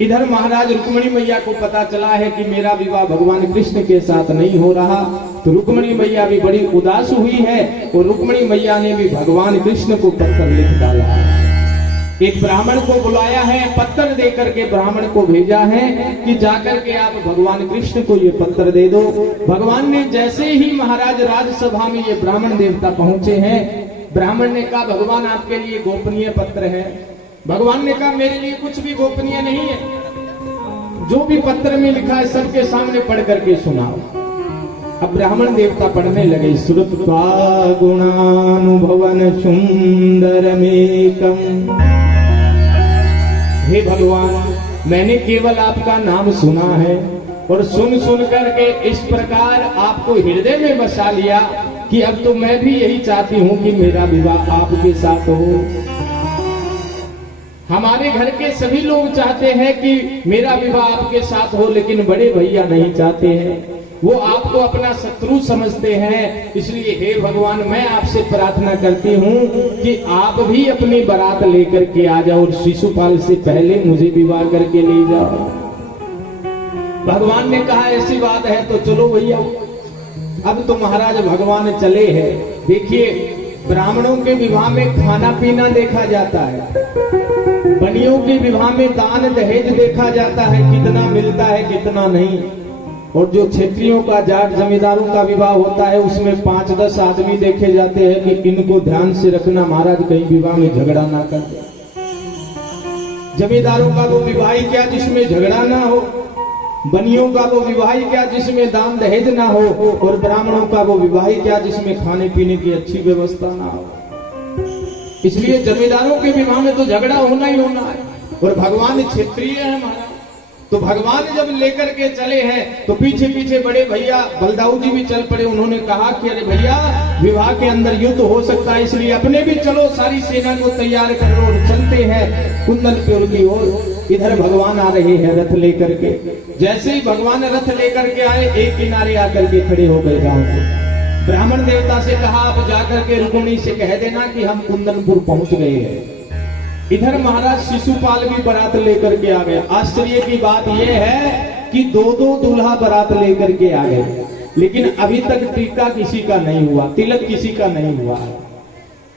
इधर महाराज रुक्मिणी मैया को पता चला है कि मेरा विवाह भगवान कृष्ण के साथ नहीं हो रहा, तो रुक्मिणी मैया भी बड़ी उदास हुई है और रुक्मिणी मैया ने भी भगवान कृष्ण को पत्र लिख डाला। एक ब्राह्मण को बुलाया है, पत्र दे करके ब्राह्मण को भेजा है कि जाकर के आप भगवान कृष्ण को ये पत्र दे दो। भगवान ने जैसे ही महाराज राजसभा में ये ब्राह्मण देवता पहुंचे हैं, ब्राह्मण ने कहा भगवान आपके लिए गोपनीय पत्र है। भगवान ने कहा मेरे लिए कुछ भी गोपनीय नहीं है, जो भी पत्र में लिखा है सबके सामने पढ़ करके सुनाओ। अब ब्राह्मण देवता पढ़ने लगे, श्रुत्वा गुणानुभवन सुंदरमेकम। हे भगवान, मैंने केवल आपका नाम सुना है और सुन सुन करके इस प्रकार आपको हृदय में बसा लिया कि अब तो मैं भी यही चाहती हूँ कि मेरा विवाह आपके साथ हो। हमारे घर के सभी लोग चाहते हैं कि मेरा विवाह आपके साथ हो, लेकिन बड़े भैया नहीं चाहते हैं, वो आपको अपना शत्रु समझते हैं। इसलिए हे भगवान, मैं आपसे प्रार्थना करती हूँ कि आप भी अपनी बारात लेकर के आ जाओ और शिशुपाल से पहले मुझे विवाह करके ले जाओ। भगवान ने कहा ऐसी बात है तो चलो भैया। अब तो महाराज भगवान चले हैं। देखिए, ब्राह्मणों के विवाह में खाना पीना देखा जाता है, बनियों के विवाह में दान दहेज देखा जाता है, कितना मिलता है कितना नहीं। और जो क्षेत्रियों का, जाट जमींदारों का विवाह होता है उसमें 5-10 आदमी देखे जाते हैं कि इनको ध्यान से रखना महाराज कहीं विवाह में झगड़ा ना कर दे। जमींदारों का वो विवाह क्या जिसमें झगड़ा ना हो, बनियों का वो विवाह क्या जिसमें दान दहेज ना हो, और ब्राह्मणों का वो विवाह क्या जिसमें खाने पीने की अच्छी व्यवस्था ना हो। इसलिए जमींदारों के विवाह में तो झगड़ा होना ही होना है। और भगवान क्षेत्रीय है महाराज, तो भगवान जब लेकर के चले हैं तो पीछे पीछे बड़े भैया बलदाऊ जी भी चल पड़े। उन्होंने कहा कि अरे भैया, विवाह के अंदर युद्ध हो सकता है, इसलिए अपने भी चलो, सारी सेना को तैयार करो और चलते हैं कुंदनपुर की ओर। इधर भगवान आ रहे हैं रथ लेकर के। जैसे ही भगवान रथ लेकर के आए, एक किनारे आकर के खड़े हो गए गांव के। ब्राह्मण देवता से कहा आप जाकर के रुक्मिणी से कह देना कि हम कुंदनपुर पहुंच गए हैं। इधर महाराज शिशुपाल भी बारात लेकर के आ गए। आश्चर्य की बात यह है कि 2-2 दूल्हा बारात लेकर के आ गए, लेकिन अभी तक टीका किसी का नहीं हुआ, तिलक किसी का नहीं हुआ।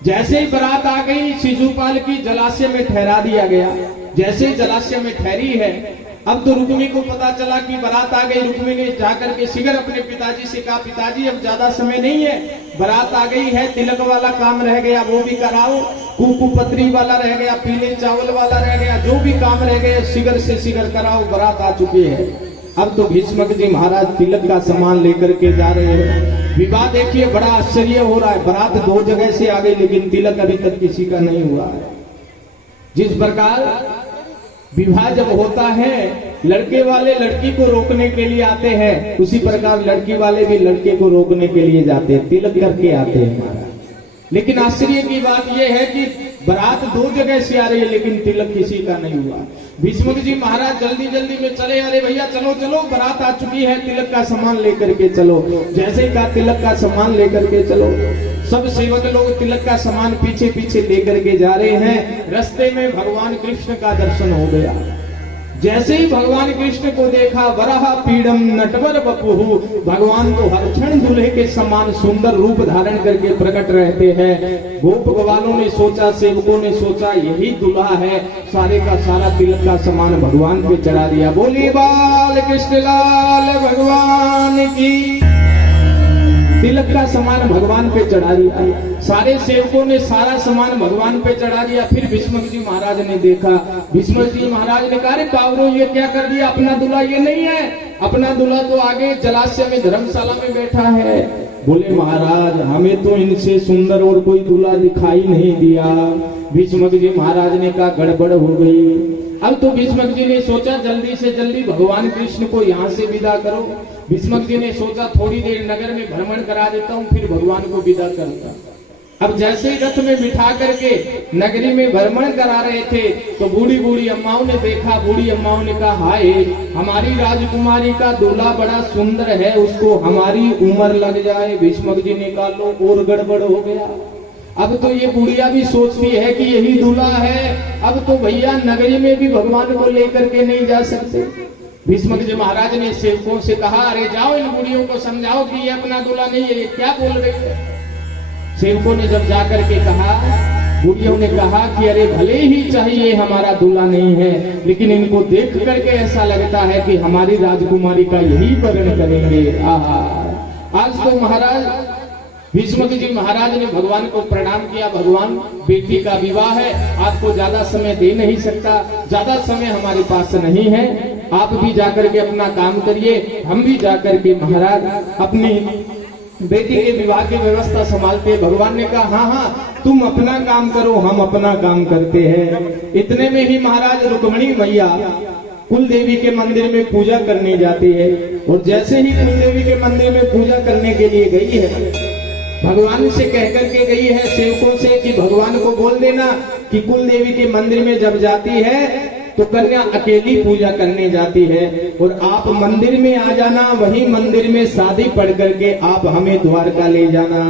जैसे ही बारात आ गई, शिशुपाल की जलाशय में ठहरा दिया गया। जैसे जलाशय में ठहरी है, अब तो रुक्मिणी को पता चला कि बारात आ गई। रुक्मिणी ने जाकर के शीघ्र अपने पिताजी से कहा, पिताजी अब ज्यादा समय नहीं है, बारात आ गई है, तिलक वाला काम रह गया वो भी कराओ, कुपत्री वाला रह गया, पीले चावल वाला रह गया, जो भी काम रह गया शीघ्र से शीघ्र कराओ, बारात आ चुकी है। अब तो भीष्मक जी महाराज तिलक का सामान लेकर के जा रहे हैं। विवाह देखिए, बड़ा आश्चर्य हो रहा है, बारात 2 जगह से आ गई लेकिन तिलक अभी तक किसी का नहीं हुआ है। जिस प्रकार विवाह जब होता है, लड़के वाले लड़की को रोकने के लिए आते हैं, उसी प्रकार लड़की वाले भी लड़के को रोकने के लिए जाते हैं, तिलक करके आते हैं महाराज। लेकिन आश्चर्य की बात यह है कि बारात 2 जगह से आ रही है लेकिन तिलक किसी का नहीं हुआ। भीष्मक जी महाराज जल्दी जल्दी में चले, अरे भैया चलो चलो, बारात आ चुकी है, तिलक का सामान लेकर के चलो। जैसे ही कहा तिलक का सामान लेकर के चलो, सब सेवक लोग तिलक का सामान पीछे पीछे लेकर के जा रहे हैं। रास्ते में भगवान कृष्ण का दर्शन हो गया। जैसे ही भगवान कृष्ण को देखा, वराह पीड़म नटवर बपुहु, भगवान तो हर क्षण दूल्हे के समान सुंदर रूप धारण करके प्रकट रहते हैं। गोप ग्वालों ने सोचा, सेवकों ने सोचा यही दूल्हा है, सारे का सारा तिलक का सामान भगवान पे चढ़ा दिया। बोली बाल कृष्ण लाल भगवान की। तिलक का सामान भगवान पे चढ़ा दिया, सारे सेवकों ने सारा सामान भगवान पे चढ़ा दिया। फिर भीष्मक जी महाराज ने देखा, भीष्मक जी महाराज ने कहा, अरे पावरों ये क्या कर दिया, अपना दूल्हा ये नहीं है, अपना दूल्हा तो आगे जलाशय में धर्मशाला में बैठा है। बोले महाराज हमें तो इनसे सुंदर और कोई दूल्हा दिखाई नहीं दिया। भीष्मक जी महाराज ने कहा गड़बड़ हो गई। अब तो भीष्मक जी ने सोचा जल्दी से जल्दी भगवान कृष्ण को यहाँ से विदा करो। भीष्मक जी ने सोचा थोड़ी देर नगर में भ्रमण करा देता हूँ, फिर भगवान को विदा करता। अब जैसे ही रथ में बिठा करके नगरी में भ्रमण करा रहे थे तो बूढ़ी बूढ़ी अम्माओं ने देखा। बूढ़ी अम्माओं ने कहा, हाय हमारी राजकुमारी का दूल्हा बड़ा सुंदर है, उसको हमारी उम्र लग जाए। भीष्मक जी ने कहा लो और गड़बड़ हो गया। अब तो ये बुढ़िया भी सोचती है कि यही दूल्हा है, अब तो भैया नगरी में भी भगवान को लेकर के नहीं जा सकते। भीष्मक जी महाराज ने सेवकों से कहा, अरे जाओ इन बुढ़ियों को समझाओ कि ये अपना दूल्हा नहीं है, ये क्या बोल रही है। सेवकों ने जब जाकर के कहा, बुढ़ियों ने कहा कि अरे भले ही चाहिए हमारा दूल्हा नहीं है, लेकिन इनको देख करके ऐसा लगता है कि हमारी राजकुमारी का यही वर्ण करेंगे। आहा, आज तो महाराज भीष्मक जी महाराज ने भगवान को प्रणाम किया। भगवान बेटी का विवाह है, आपको ज्यादा समय दे नहीं सकता, ज्यादा समय हमारे पास नहीं है, आप भी जाकर के अपना काम करिए, हम भी जाकर के महाराज अपनी बेटी के विवाह की व्यवस्था संभालते। भगवान ने कहा हाँ हाँ तुम अपना काम करो, हम अपना काम करते हैं। इतने में ही महाराज रुक्मिणी मैया कुल देवी के मंदिर में पूजा करने जाती है, और जैसे ही कुल देवी के मंदिर में पूजा करने के लिए गई है, भगवान से कह करके गई है सेवकों से कि भगवान को बोल देना कि कुल देवी के मंदिर में जब जाती है तो कन्या अकेली पूजा करने जाती है, और आप मंदिर में आ जाना, वही मंदिर में शादी पढ़ करके आप हमें द्वारका ले जाना,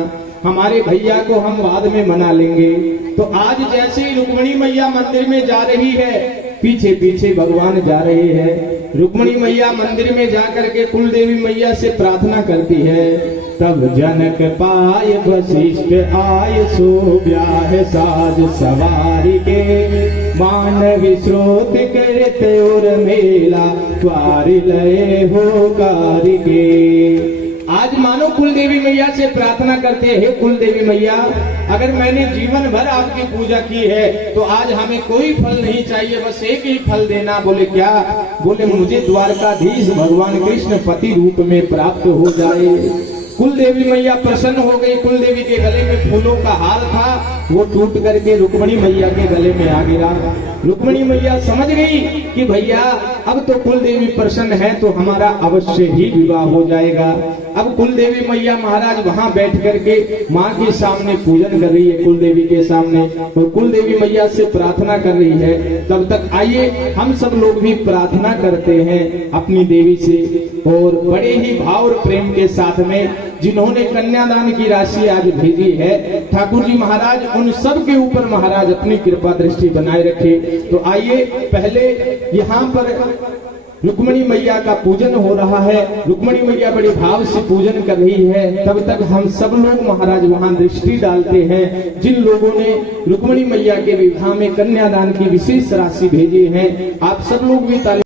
हमारे भैया को हम बाद में मना लेंगे। तो आज जैसे ही रुक्मिणी मैया मंदिर में जा रही है, पीछे पीछे भगवान जा रहे हैं। रुक्मिणी मैया मंदिर में जाकर के कुल देवी मैया से प्रार्थना करती है, तब जनक पाय वशिष्ठ आय सो ब्याह साज सवारी के, मानव स्रोत करते और मेला द्वारि लय हो कारिके। आज मानो कुल देवी मैया से प्रार्थना करते हैं, कुल देवी मैया अगर मैंने जीवन भर आपकी पूजा की है तो आज हमें कोई फल नहीं चाहिए, बस एक ही फल देना। बोले क्या? बोले मुझे द्वारकाधीश भगवान कृष्ण पति रूप में प्राप्त हो जाए। कुल देवी मैया प्रसन्न हो गई। कुल देवी के गले में फूलों का हार था, वो टूट करके रुक्मिणी मैया के गले में आ गिरा। रुक्मिणी मैया समझ गई कि भैया अब तो कुल देवी प्रसन्न है तो हमारा अवश्य ही विवाह हो जाएगा। अब कुल देवी मैया महाराज वहां बैठ करके माँ के सामने पूजन कर रही है, कुल देवी के सामने, और कुल देवी मैया से प्रार्थना कर रही है। तब तक आइए हम सब लोग भी प्रार्थना करते हैं अपनी देवी से, और बड़े ही भाव और प्रेम के साथ में जिन्होंने कन्यादान की राशि आज भेजी है, ठाकुर जी महाराज उन सब के ऊपर महाराज अपनी कृपा दृष्टि बनाए रखे। तो आइए पहले यहाँ पर रुक्मिणी मैया का पूजन हो रहा है, रुक्मिणी मैया बड़े भाव से पूजन कर रही है। तब तक हम सब लोग महाराज वहां दृष्टि डालते हैं। जिन लोगों ने रुक्मिणी मैया के विवाह में कन्यादान की विशेष राशि भेजी है, आप सब लोग भी ताली।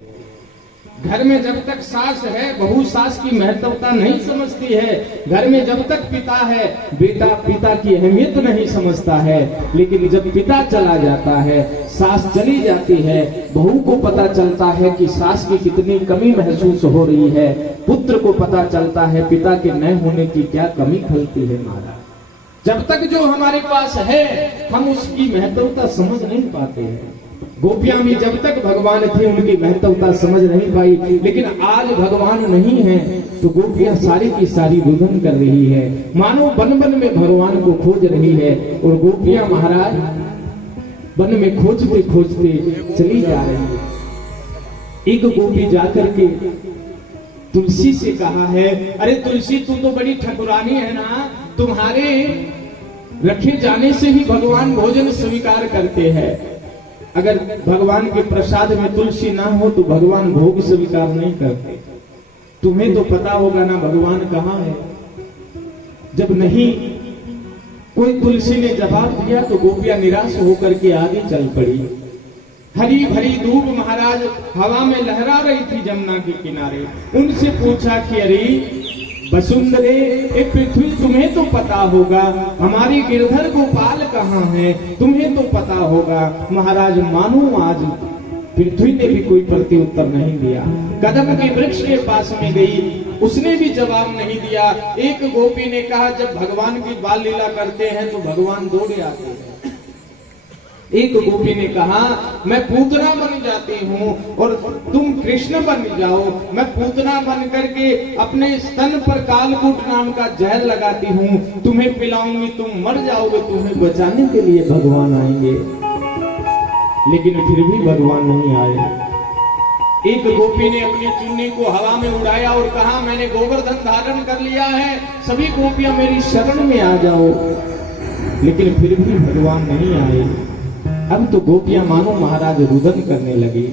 घर में जब तक सास है, बहू सास की महत्वता नहीं समझती है। घर में जब तक पिता है, बेटा पिता की अहमियत नहीं समझता है। लेकिन जब पिता चला जाता है, सास चली जाती है, बहू को पता चलता है कि सास की कितनी कमी महसूस हो रही है। पुत्र को पता चलता है पिता के न होने की क्या कमी खलती है। महाराज जब तक जो हमारे पास है हम उसकी महत्वता समझ नहीं पाते हैं। गोपियां भी जब तक भगवान थे उनकी महत्वता समझ नहीं पाई, लेकिन आज भगवान नहीं है तो गोपियां सारी की सारी रुदन कर रही है, मानो वन वन में भगवान को खोज रही है। और गोपियां महाराज वन में खोजते खोजते चली जा रही है। एक गोपी जाकर के तुलसी से कहा है, अरे तुलसी तू तो बड़ी ठकुरानी है ना, तुम्हारे रखे जाने से ही भगवान भोजन स्वीकार करते हैं। अगर भगवान के प्रसाद में तुलसी ना हो तो भगवान भोग स्वीकार नहीं करते। तुम्हें तो पता होगा ना भगवान कहाँ है। जब नहीं कोई तुलसी ने जवाब दिया तो गोपियां निराश होकर के आगे चल पड़ी। हरी भरी धूप महाराज हवा में लहरा रही थी जमुना के किनारे। उनसे पूछा कि अरे वसुंधरे, ए पृथ्वी, तुम्हें तो पता होगा हमारी गिरधर गोपाल कहाँ है, तुम्हें तो पता होगा। महाराज मानो आज पृथ्वी ने भी कोई प्रत्युत्तर नहीं दिया। कदम के वृक्ष के पास में गई, उसने भी जवाब नहीं दिया। एक गोपी ने कहा जब भगवान की बाल लीला करते हैं तो भगवान दौड़े आते हैं। एक गोपी ने कहा मैं पूतना बन जाती हूँ और तुम कृष्ण बन जाओ। मैं पूतना बन करके अपने स्तन पर कालकूट नाम का जहर लगाती हूँ, तुम्हें पिलाऊंगी, तुम मर जाओगे, तुम्हें बचाने के लिए भगवान आएंगे। लेकिन फिर भी भगवान नहीं आए। एक गोपी ने अपनी चुन्नी को हवा में उड़ाया और कहा मैंने गोवर्धन धारण कर लिया है, सभी गोपियां मेरी शरण में आ जाओ। लेकिन फिर भी भगवान नहीं आए। अब तो गोपियां मानो महाराज रुदन करने लगी।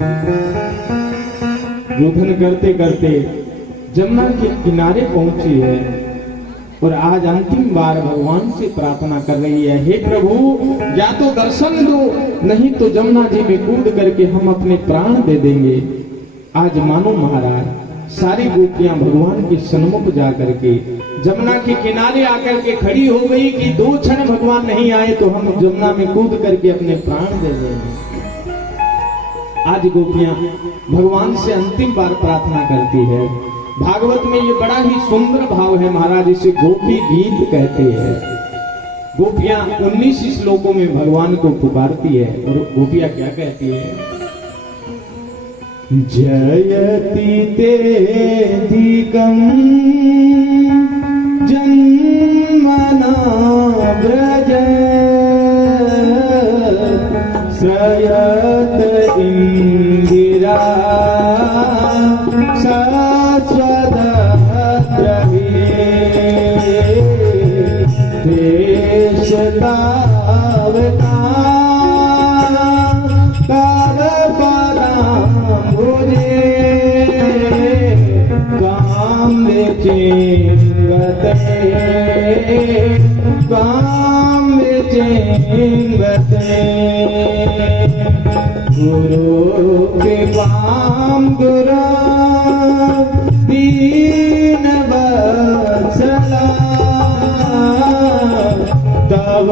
रुदन करते करते जमुना के किनारे पहुंची है और आज अंतिम बार भगवान से प्रार्थना कर रही है, हे प्रभु या तो दर्शन दो, नहीं तो जमुना जी में कूद करके हम अपने प्राण दे देंगे। आज मानो महाराज सारी गोपियां भगवान के सन्मुख जा करके जमुना के किनारे आकर के खड़ी हो गई कि 2 क्षण भगवान नहीं आए तो हम जमुना में कूद करके अपने प्राण दे देंगे। आज गोपियां भगवान से अंतिम बार प्रार्थना करती है। भागवत में ये बड़ा ही सुंदर भाव है महाराज, इसे गोपी गीत कहते हैं। गोपियां 19 श्लोकों में भगवान को पुकारती है और गोपियां क्या कहती है? जयति तेधिकं जन्मना व्रज श्रयत इंदिरा गुरु के पाम गुरा दीन वत्सला तव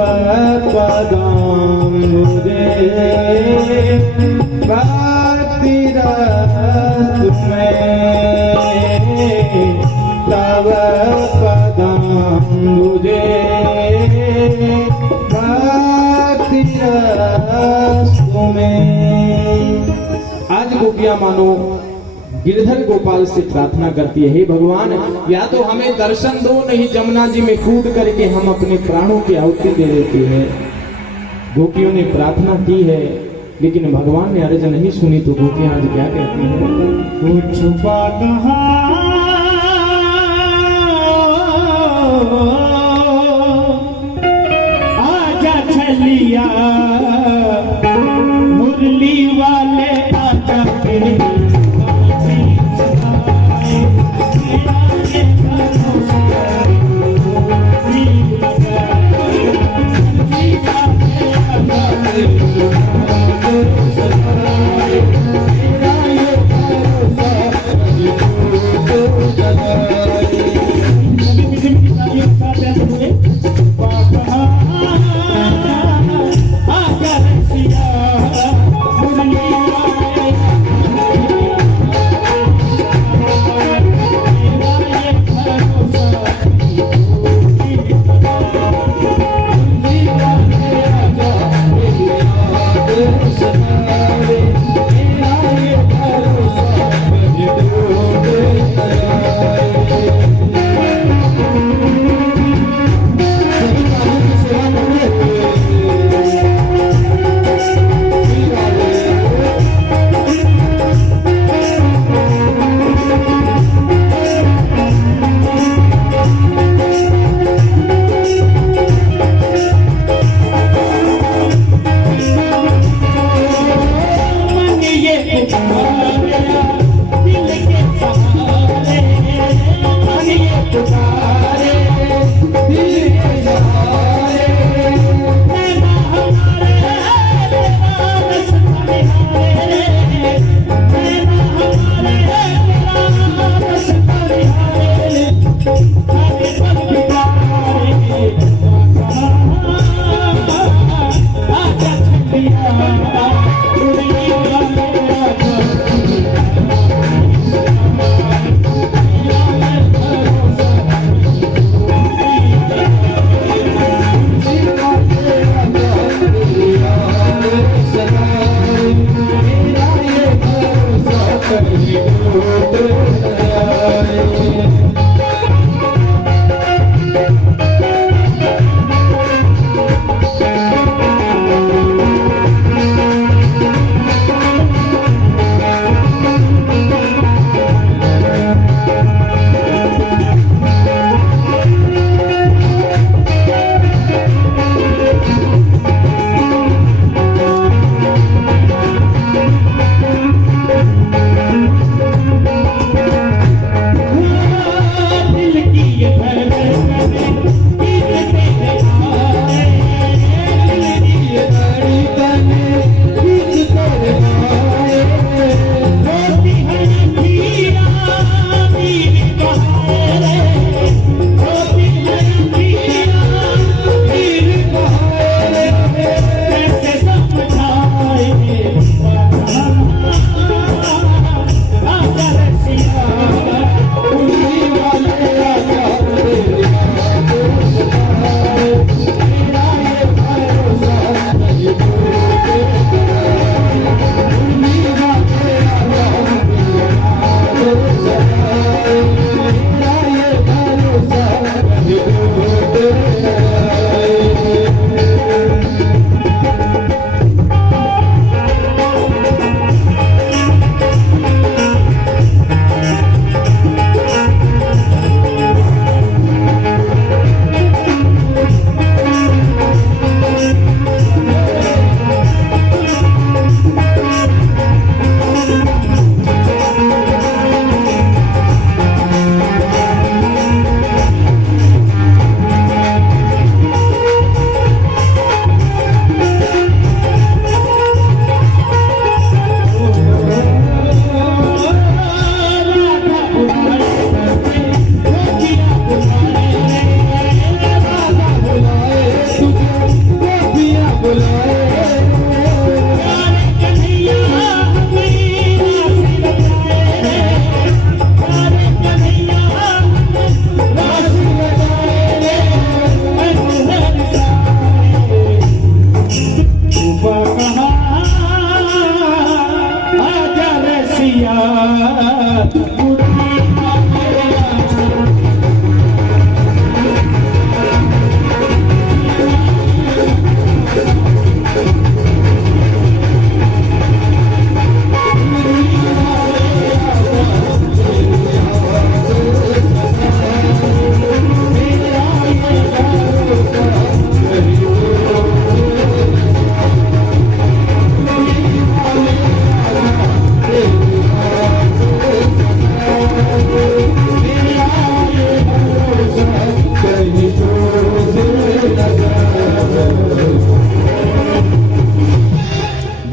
पदाम्बुजे भक्ति रस में तव पदाम्बुजे भक्ति रस में। आज गोपियां मानो गिरधर गोपाल से प्रार्थना करती है, हे भगवान या तो हमें दर्शन दो, नहीं जमुना जी में कूद करके हम अपने प्राणों की आहुति दे देते हैं। गोपियों ने प्रार्थना की है लेकिन भगवान ने अर्ज नहीं सुनी तो गोपियां आज क्या कहती हैं? छुपा कहा आजा छलिया मुरली वाले आजा आजा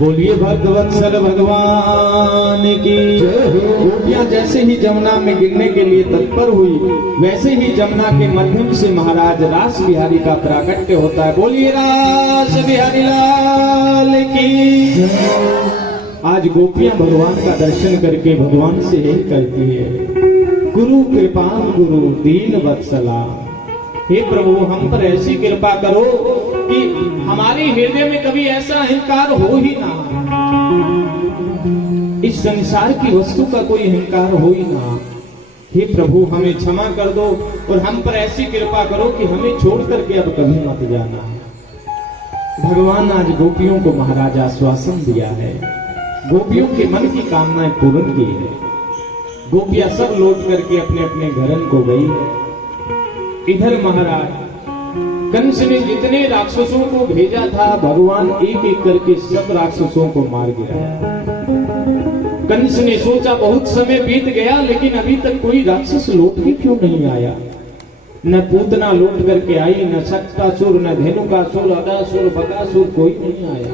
बोलिए भक्तवत्सल भगवान की। गोपियां जैसे ही जमुना में गिरने के लिए तत्पर हुई, वैसे ही जमुना के माध्यम से महाराज रास बिहारी का प्राकट्य होता है। बोलिए रास बिहारी लाल की। आज गोपियां भगवान का दर्शन करके भगवान से यही कहती है, गुरु कृपान गुरु दीन वत्सला। हे प्रभु, हम पर ऐसी कृपा करो कि हमारे हृदय में कभी ऐसा अहंकार हो ही ना, इस संसार की वस्तु का कोई अहंकार हो ही ना। हे प्रभु, हमें क्षमा कर दो और हम पर ऐसी कृपा करो कि हमें छोड़ करके अब कभी मत जाना। भगवान आज गोपियों को महाराज आश्वासन दिया है, गोपियों के मन की कामनाएं पूर्ण की है। गोपियां सब लौट करके अपने अपने घरन को गई। इधर महाराज कंस ने जितने राक्षसों को भेजा था, भगवान एक एक करके सब राक्षसों को मार गिराया। कंस ने सोचा बहुत समय बीत गया, लेकिन अभी तक कोई राक्षस लौट के क्यों नहीं आया। न पूतना लौट करके आई, न सट्टासुर, न धेनुकासुर, अदासुर, बकासुर, कोई नहीं आया।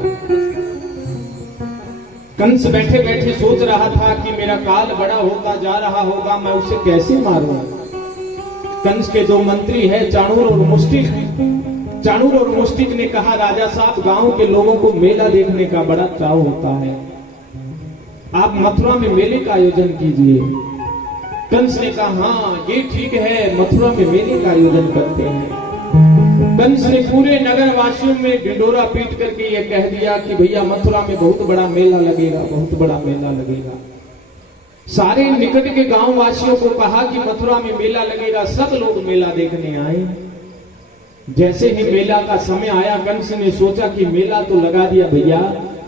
कंस बैठे बैठे सोच रहा था कि मेरा काल बड़ा होता जा रहा होगा, मैं उसे कैसे मारूं। कंस के दो मंत्री हैं, चाणूर और मुष्टिक। चाणूर और मुष्टिक ने कहा, राजा साहब, गांव के लोगों को मेला देखने का बड़ा चाव होता है, आप मथुरा में मेले का आयोजन कीजिए। कंस ने कहा, हाँ ये ठीक है, मथुरा में मेले का आयोजन करते हैं। कंस ने पूरे नगर वासियों में ढिंडोरा पीट करके ये कह दिया कि भैया मथुरा में बहुत बड़ा मेला लगेगा, बहुत बड़ा मेला लगेगा। सारे निकट के गांव वासियों को कहा कि मथुरा में मेला लगेगा, सब लोग मेला देखने आए। जैसे ही मेला का समय आया, कंस ने सोचा कि मेला तो लगा दिया भैया,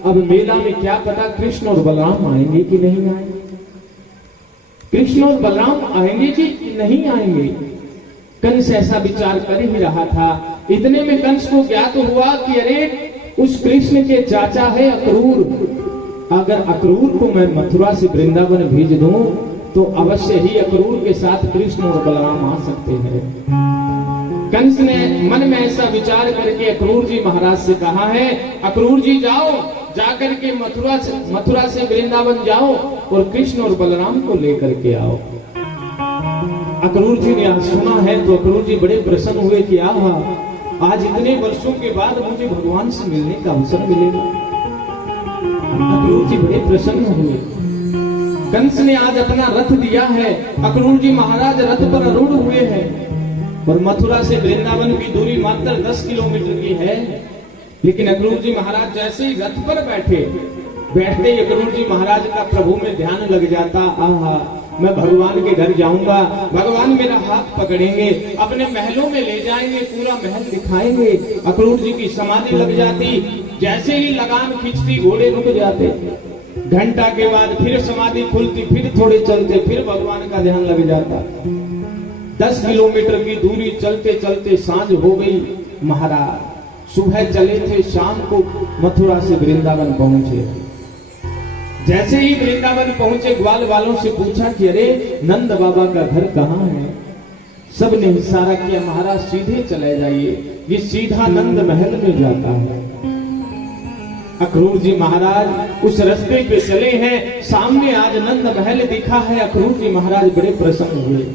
अब मेला में क्या पता कृष्ण और बलराम आएंगे कि नहीं आएंगे, कृष्ण और बलराम आएंगे कि नहीं आएंगे। कंस ऐसा विचार कर ही रहा था। इतने में कंस को ज्ञात हुआ कि अरे उस कृष्ण के चाचा है अक्रूर, अगर अक्रूर को मैं मथुरा से वृंदावन भेज दूं तो अवश्य ही अक्रूर के साथ कृष्ण और बलराम आ सकते हैं। कंस ने मन में ऐसा विचार करके अक्रूर जी महाराज से कहा है, अक्रूर जी जाओ, जाकर के मथुरा से वृंदावन जाओ और कृष्ण और बलराम को लेकर के आओ। अक्रूर जी ने आज सुना है तो अक्रूर जी बड़े प्रसन्न हुए कि आज इतने वर्षों के बाद मुझे भगवान से मिलने का अवसर मिलेगा। अक्रूर जी बड़े प्रसन्न हुए। कंस ने आज अपना रथ दिया है, अक्रूर जी महाराज रथ पर आरूढ़ हुए हैं और मथुरा से वृंदावन की दूरी मात्र 10 किलोमीटर की है। लेकिन अक्रूर जी महाराज जैसे ही रथ पर बैठते ही अक्रूर जी महाराज का प्रभु में ध्यान लग जाता। आहा, मैं भगवान के घर जाऊंगा, भगवान मेरा हाथ पकड़ेंगे, अपने महलों में ले जाएंगे, पूरा महल दिखाएंगे। अक्रूर जी की समाधि लग जाती, जैसे ही लगाम खींचती घोड़े रुक जाते। घंटा के बाद फिर समाधि खुलती, फिर थोड़े चलते, फिर भगवान का ध्यान लग जाता। 10 किलोमीटर की दूरी चलते चलते सांझ हो गई। महाराज सुबह चले थे, शाम को मथुरा से वृंदावन पहुंचे। जैसे ही वृंदावन पहुंचे, ग्वाल वालों से पूछा कि अरे नंद बाबा का घर कहाँ है। सब ने इशारा किया, महाराज सीधे चले जाइए, ये सीधा नंद महल में जाता है। अक्रूर जी महाराज उस रास्ते पे चले हैं, सामने आज नंद महल दिखा है। अक्रूर जी महाराज बड़े प्रसन्न हुए।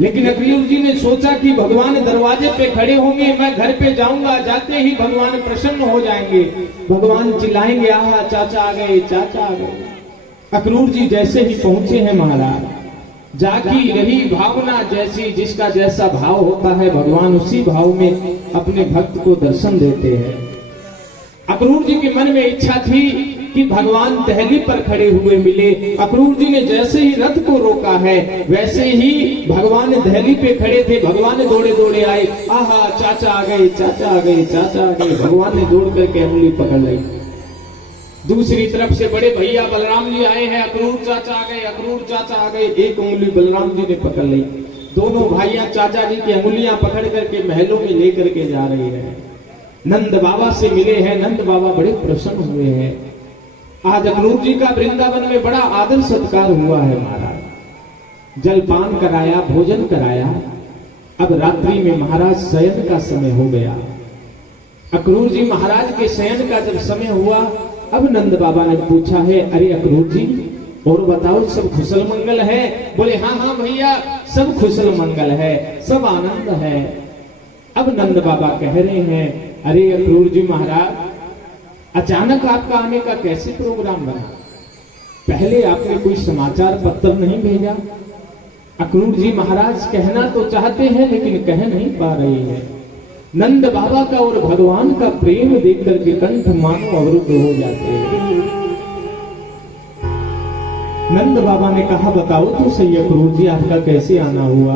लेकिन अक्रूर जी ने सोचा कि भगवान दरवाजे पे खड़े होंगे, मैं घर पे जाऊंगा, जाते ही भगवान प्रसन्न हो जाएंगे, भगवान चिल्लाएंगे, आहा चाचा आ गए, चाचा आ गए। अक्रूर जी जैसे ही पहुंचे हैं महाराज, जागी रही भावना जैसी, जिसका जैसा भाव होता है भगवान उसी भाव में अपने भक्त को दर्शन देते हैं। अक्रूर जी के मन में इच्छा थी कि भगवान टहली पर खड़े हुए मिले। अक्रूर जी ने जैसे ही रथ को रोका है, वैसे ही भगवान दहली पे खड़े थे, भगवान दौड़े दौड़े आए, आहा चाचा आ गए, चाचा आ गए, चाचा आ गए। भगवान ने दौड़ करके उंगली पकड़ ली। दूसरी तरफ से बड़े भैया बलराम जी आए हैं, अक्रूर चाचा आ गए, अक्रूर चाचा आ गए। एक उंगली बलराम जी ने पकड़ ली। दोनों भाइयां चाचा जी की उंगलियां पकड़ करके महलों में लेकर के जा रहे हैं। नंद बाबा से मिले हैं, नंद बाबा बड़े प्रसन्न हुए हैं। आज अक्रूर जी का वृंदावन में बड़ा आदर सत्कार हुआ है महाराज। जलपान कराया, भोजन कराया। अब रात्रि में महाराज शयन का समय हो गया। अक्रूर जी महाराज के शयन का जब समय हुआ अब नंद बाबा ने पूछा है, अरे अक्रूर जी और बताओ सब कुशल मंगल है? बोले हाँ हाँ भैया सब कुशल मंगल है, सब आनंद है। अब नंद बाबा कह रहे हैं, अरे अक्रूर जी महाराज अचानक आपका आने का कैसे प्रोग्राम बना? पहले आपने कोई समाचार पत्र नहीं भेजा? अक्रूर जी महाराज कहना तो चाहते हैं लेकिन कह नहीं पा रहे हैं। नंद बाबा का और भगवान का प्रेम देख करके कंठ मानो अवरुद्ध हो जाते हैं। नंद बाबा ने कहा, बताओ तो सही अक्रूर जी आपका कैसे आना हुआ?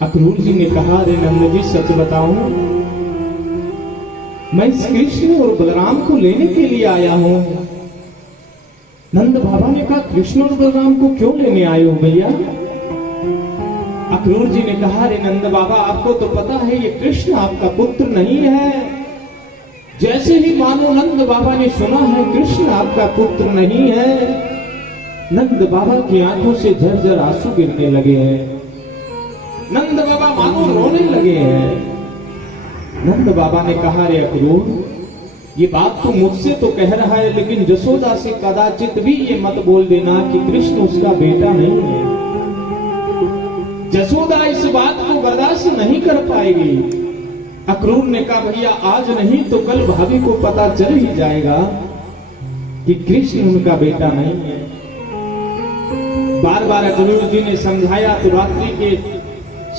अक्रूर जी ने कहा, अरे नंद जी सच बताऊं, मैं इस कृष्ण और बलराम को लेने के लिए आया हूं। नंद बाबा ने कहा, कृष्ण और बलराम को क्यों लेने आए हो भैया? अक्रूर जी ने कहा, अरे नंद बाबा आपको तो पता है ये कृष्ण आपका पुत्र नहीं है। जैसे ही मानो नंद बाबा ने सुना है कृष्ण आपका पुत्र नहीं है, नंद बाबा की आंखों से झरझर आंसू गिरने लगे हैं। नंद बाबा मानो रोने लगे हैं। नंद बाबा ने कहा, अरे अक्रूर ये बात तो मुझसे तो कह रहा है लेकिन जसोदा से कदाचित भी ये मत बोल देना कि कृष्ण उसका बेटा नहीं है। जसोदा इस बात को बर्दाश्त नहीं कर पाएगी। अक्रूर ने कहा, भैया आज नहीं तो कल भाभी को पता चल ही जाएगा कि कृष्ण उनका बेटा नहीं है। बार बार अक्रूर जी ने समझाया तो रात्रि के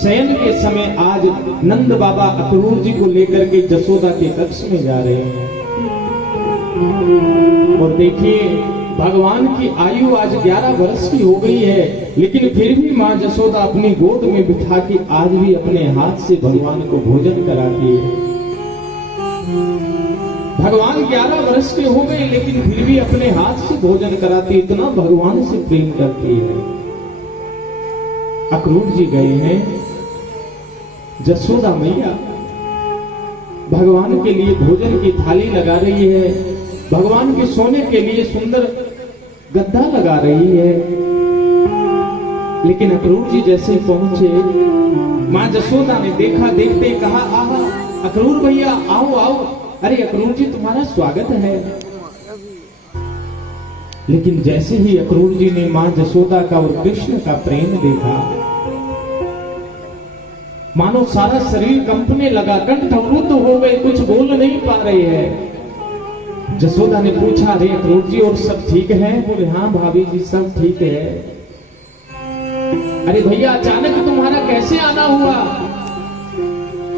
शयन के समय आज नंद बाबा अक्रूर जी को लेकर के जसोदा के कक्ष में जा रहे हैं। और देखिए भगवान की आयु आज 11 वर्ष की हो गई है, लेकिन फिर भी मां जसोदा अपनी गोद में बिठा के आज भी अपने हाथ से भगवान को भोजन कराती है। भगवान 11 वर्ष के हो गए लेकिन फिर भी अपने हाथ से भोजन कराती, इतना भगवान से प्रेम करती है। अक्रूर जी गए हैं, जसोदा मैया भगवान के लिए भोजन की थाली लगा रही है, भगवान के सोने के लिए सुंदर गद्दा लगा रही है। लेकिन अक्रूर जी जैसे पहुंचे, मां जसोदा ने देखा, देखते कहा, आहा अक्रूर भैया आओ आओ, अरे अक्रूर जी तुम्हारा स्वागत है। लेकिन जैसे ही अक्रूर जी ने मां जसोदा का और कृष्ण का प्रेम देखा, मानो सारा शरीर कंपने लगा, कंठ अवरुद्ध हो गए, कुछ बोल नहीं पा रहे हैं। जसोदा ने पूछा, अरे अक्रूर जी और सब ठीक है? बोले हाँ भाभी जी सब ठीक है। अरे भैया अचानक तुम्हारा कैसे आना हुआ?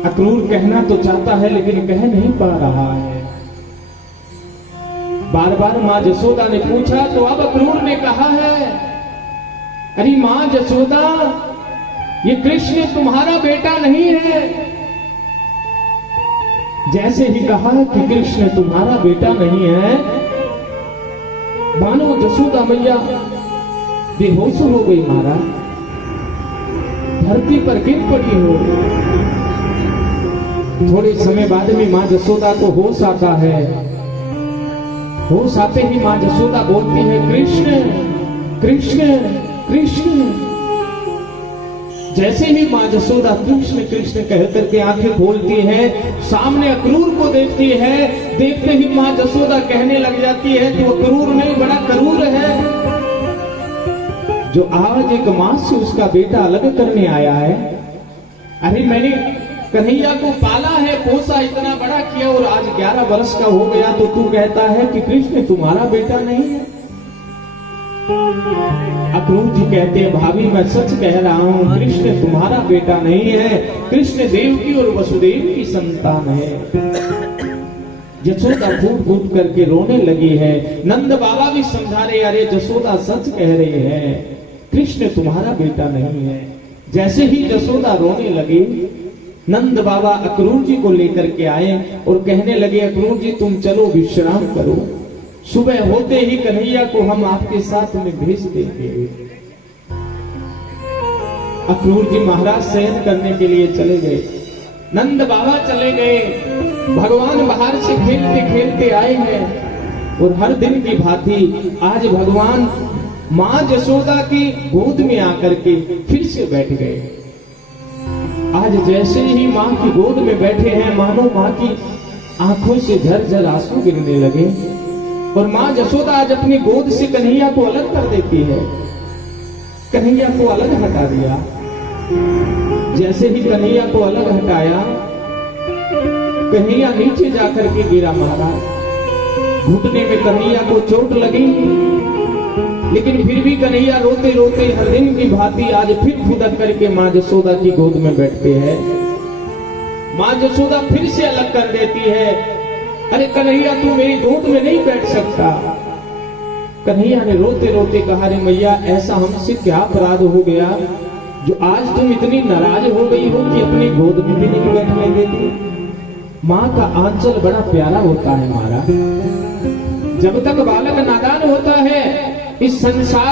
अक्रूर कहना तो चाहता है लेकिन कह नहीं पा रहा है। बार बार मां जसोदा ने पूछा तो अब अक्रूर ने कहा है, अरे मां जसोदा ये कृष्ण तुम्हारा बेटा नहीं है। जैसे ही कहा कि कृष्ण तुम्हारा बेटा नहीं है, मानो जसोदा मैया बेहोश हो गई, मारा धरती पर गिर पड़ी हो। थोड़े समय बाद में मां जसोदा को होश आता है। होश आते ही मां जसोदा बोलती है, कृष्ण कृष्ण कृष्ण। जैसे ही मां जसोदा कृष्ण कृष्ण कह करके आंखें खोलती है, सामने अक्रूर को देखती है, देखते ही मां जसोदा कहने लग जाती है, तो अक्रूर नहीं बड़ा करूर है जो आज एक मां से उसका बेटा अलग करने आया है। अरे मैंने कन्हैया को पाला है, पोसा इतना बड़ा किया और आज 11 वर्ष का हो गया तो तू कहता है कि कृष्ण तुम्हारा बेटा नहीं है। अक्रूर जी कहते हैं, भाभी मैं सच कह रहा हूं, कृष्ण तुम्हारा बेटा नहीं है, कृष्ण देवकी और वसुदेव की संतान है। जसोदा फूट फूट करके रोने लगी है। नंद बाबा भी समझा रहे, अरे जसोदा सच कह रहे हैं, कृष्ण तुम्हारा बेटा नहीं है। जैसे ही जसोदा रोने लगी, नंद बाबा अक्रूर जी को लेकर के आए और कहने लगे, अक्रूर जी तुम चलो विश्राम करो, सुबह होते ही कन्हैया को हम आपके साथ में भेज देंगे। अक्रूर जी महाराज शयन करने के लिए चले गए, नंद बाबा चले गए। भगवान बाहर से खेलते खेलते आए हैं और हर दिन की भांति आज भगवान मां जसोदा की गोद में आकर के फिर से बैठ गए। आज जैसे ही मां की गोद में बैठे हैं, मानो मां की आंखों से झरझर आंसू गिरने लगे। और माँ यशोदा आज अपनी गोद से कन्हैया को अलग कर देती है। कन्हैया को अलग हटा दिया। जैसे ही कन्हैया को अलग हटाया, कन्हैया नीचे जाकर के गिरा महाराज। घुटने में कन्हैया को चोट लगी, लेकिन फिर भी कन्हैया रोते रोते हर दिन की भांति आज फिर फुदक करके माँ यशोदा की गोद में बैठते हैं। माँ यशोदा फिर से अलग कर देती है। अरे कन्हैया तू मेरी गोद में नहीं बैठ सकता। कन्हैया ने रोते रोते कहा, रे मैया ऐसा हमसे क्या अपराध हो गया जो आज तुम इतनी नाराज हो गई हो कि अपनी गोद में भी नहीं बैठने देती। माँ का आंचल बड़ा प्यारा होता है महाराज। जब तक बालक नादान होता है इस संसार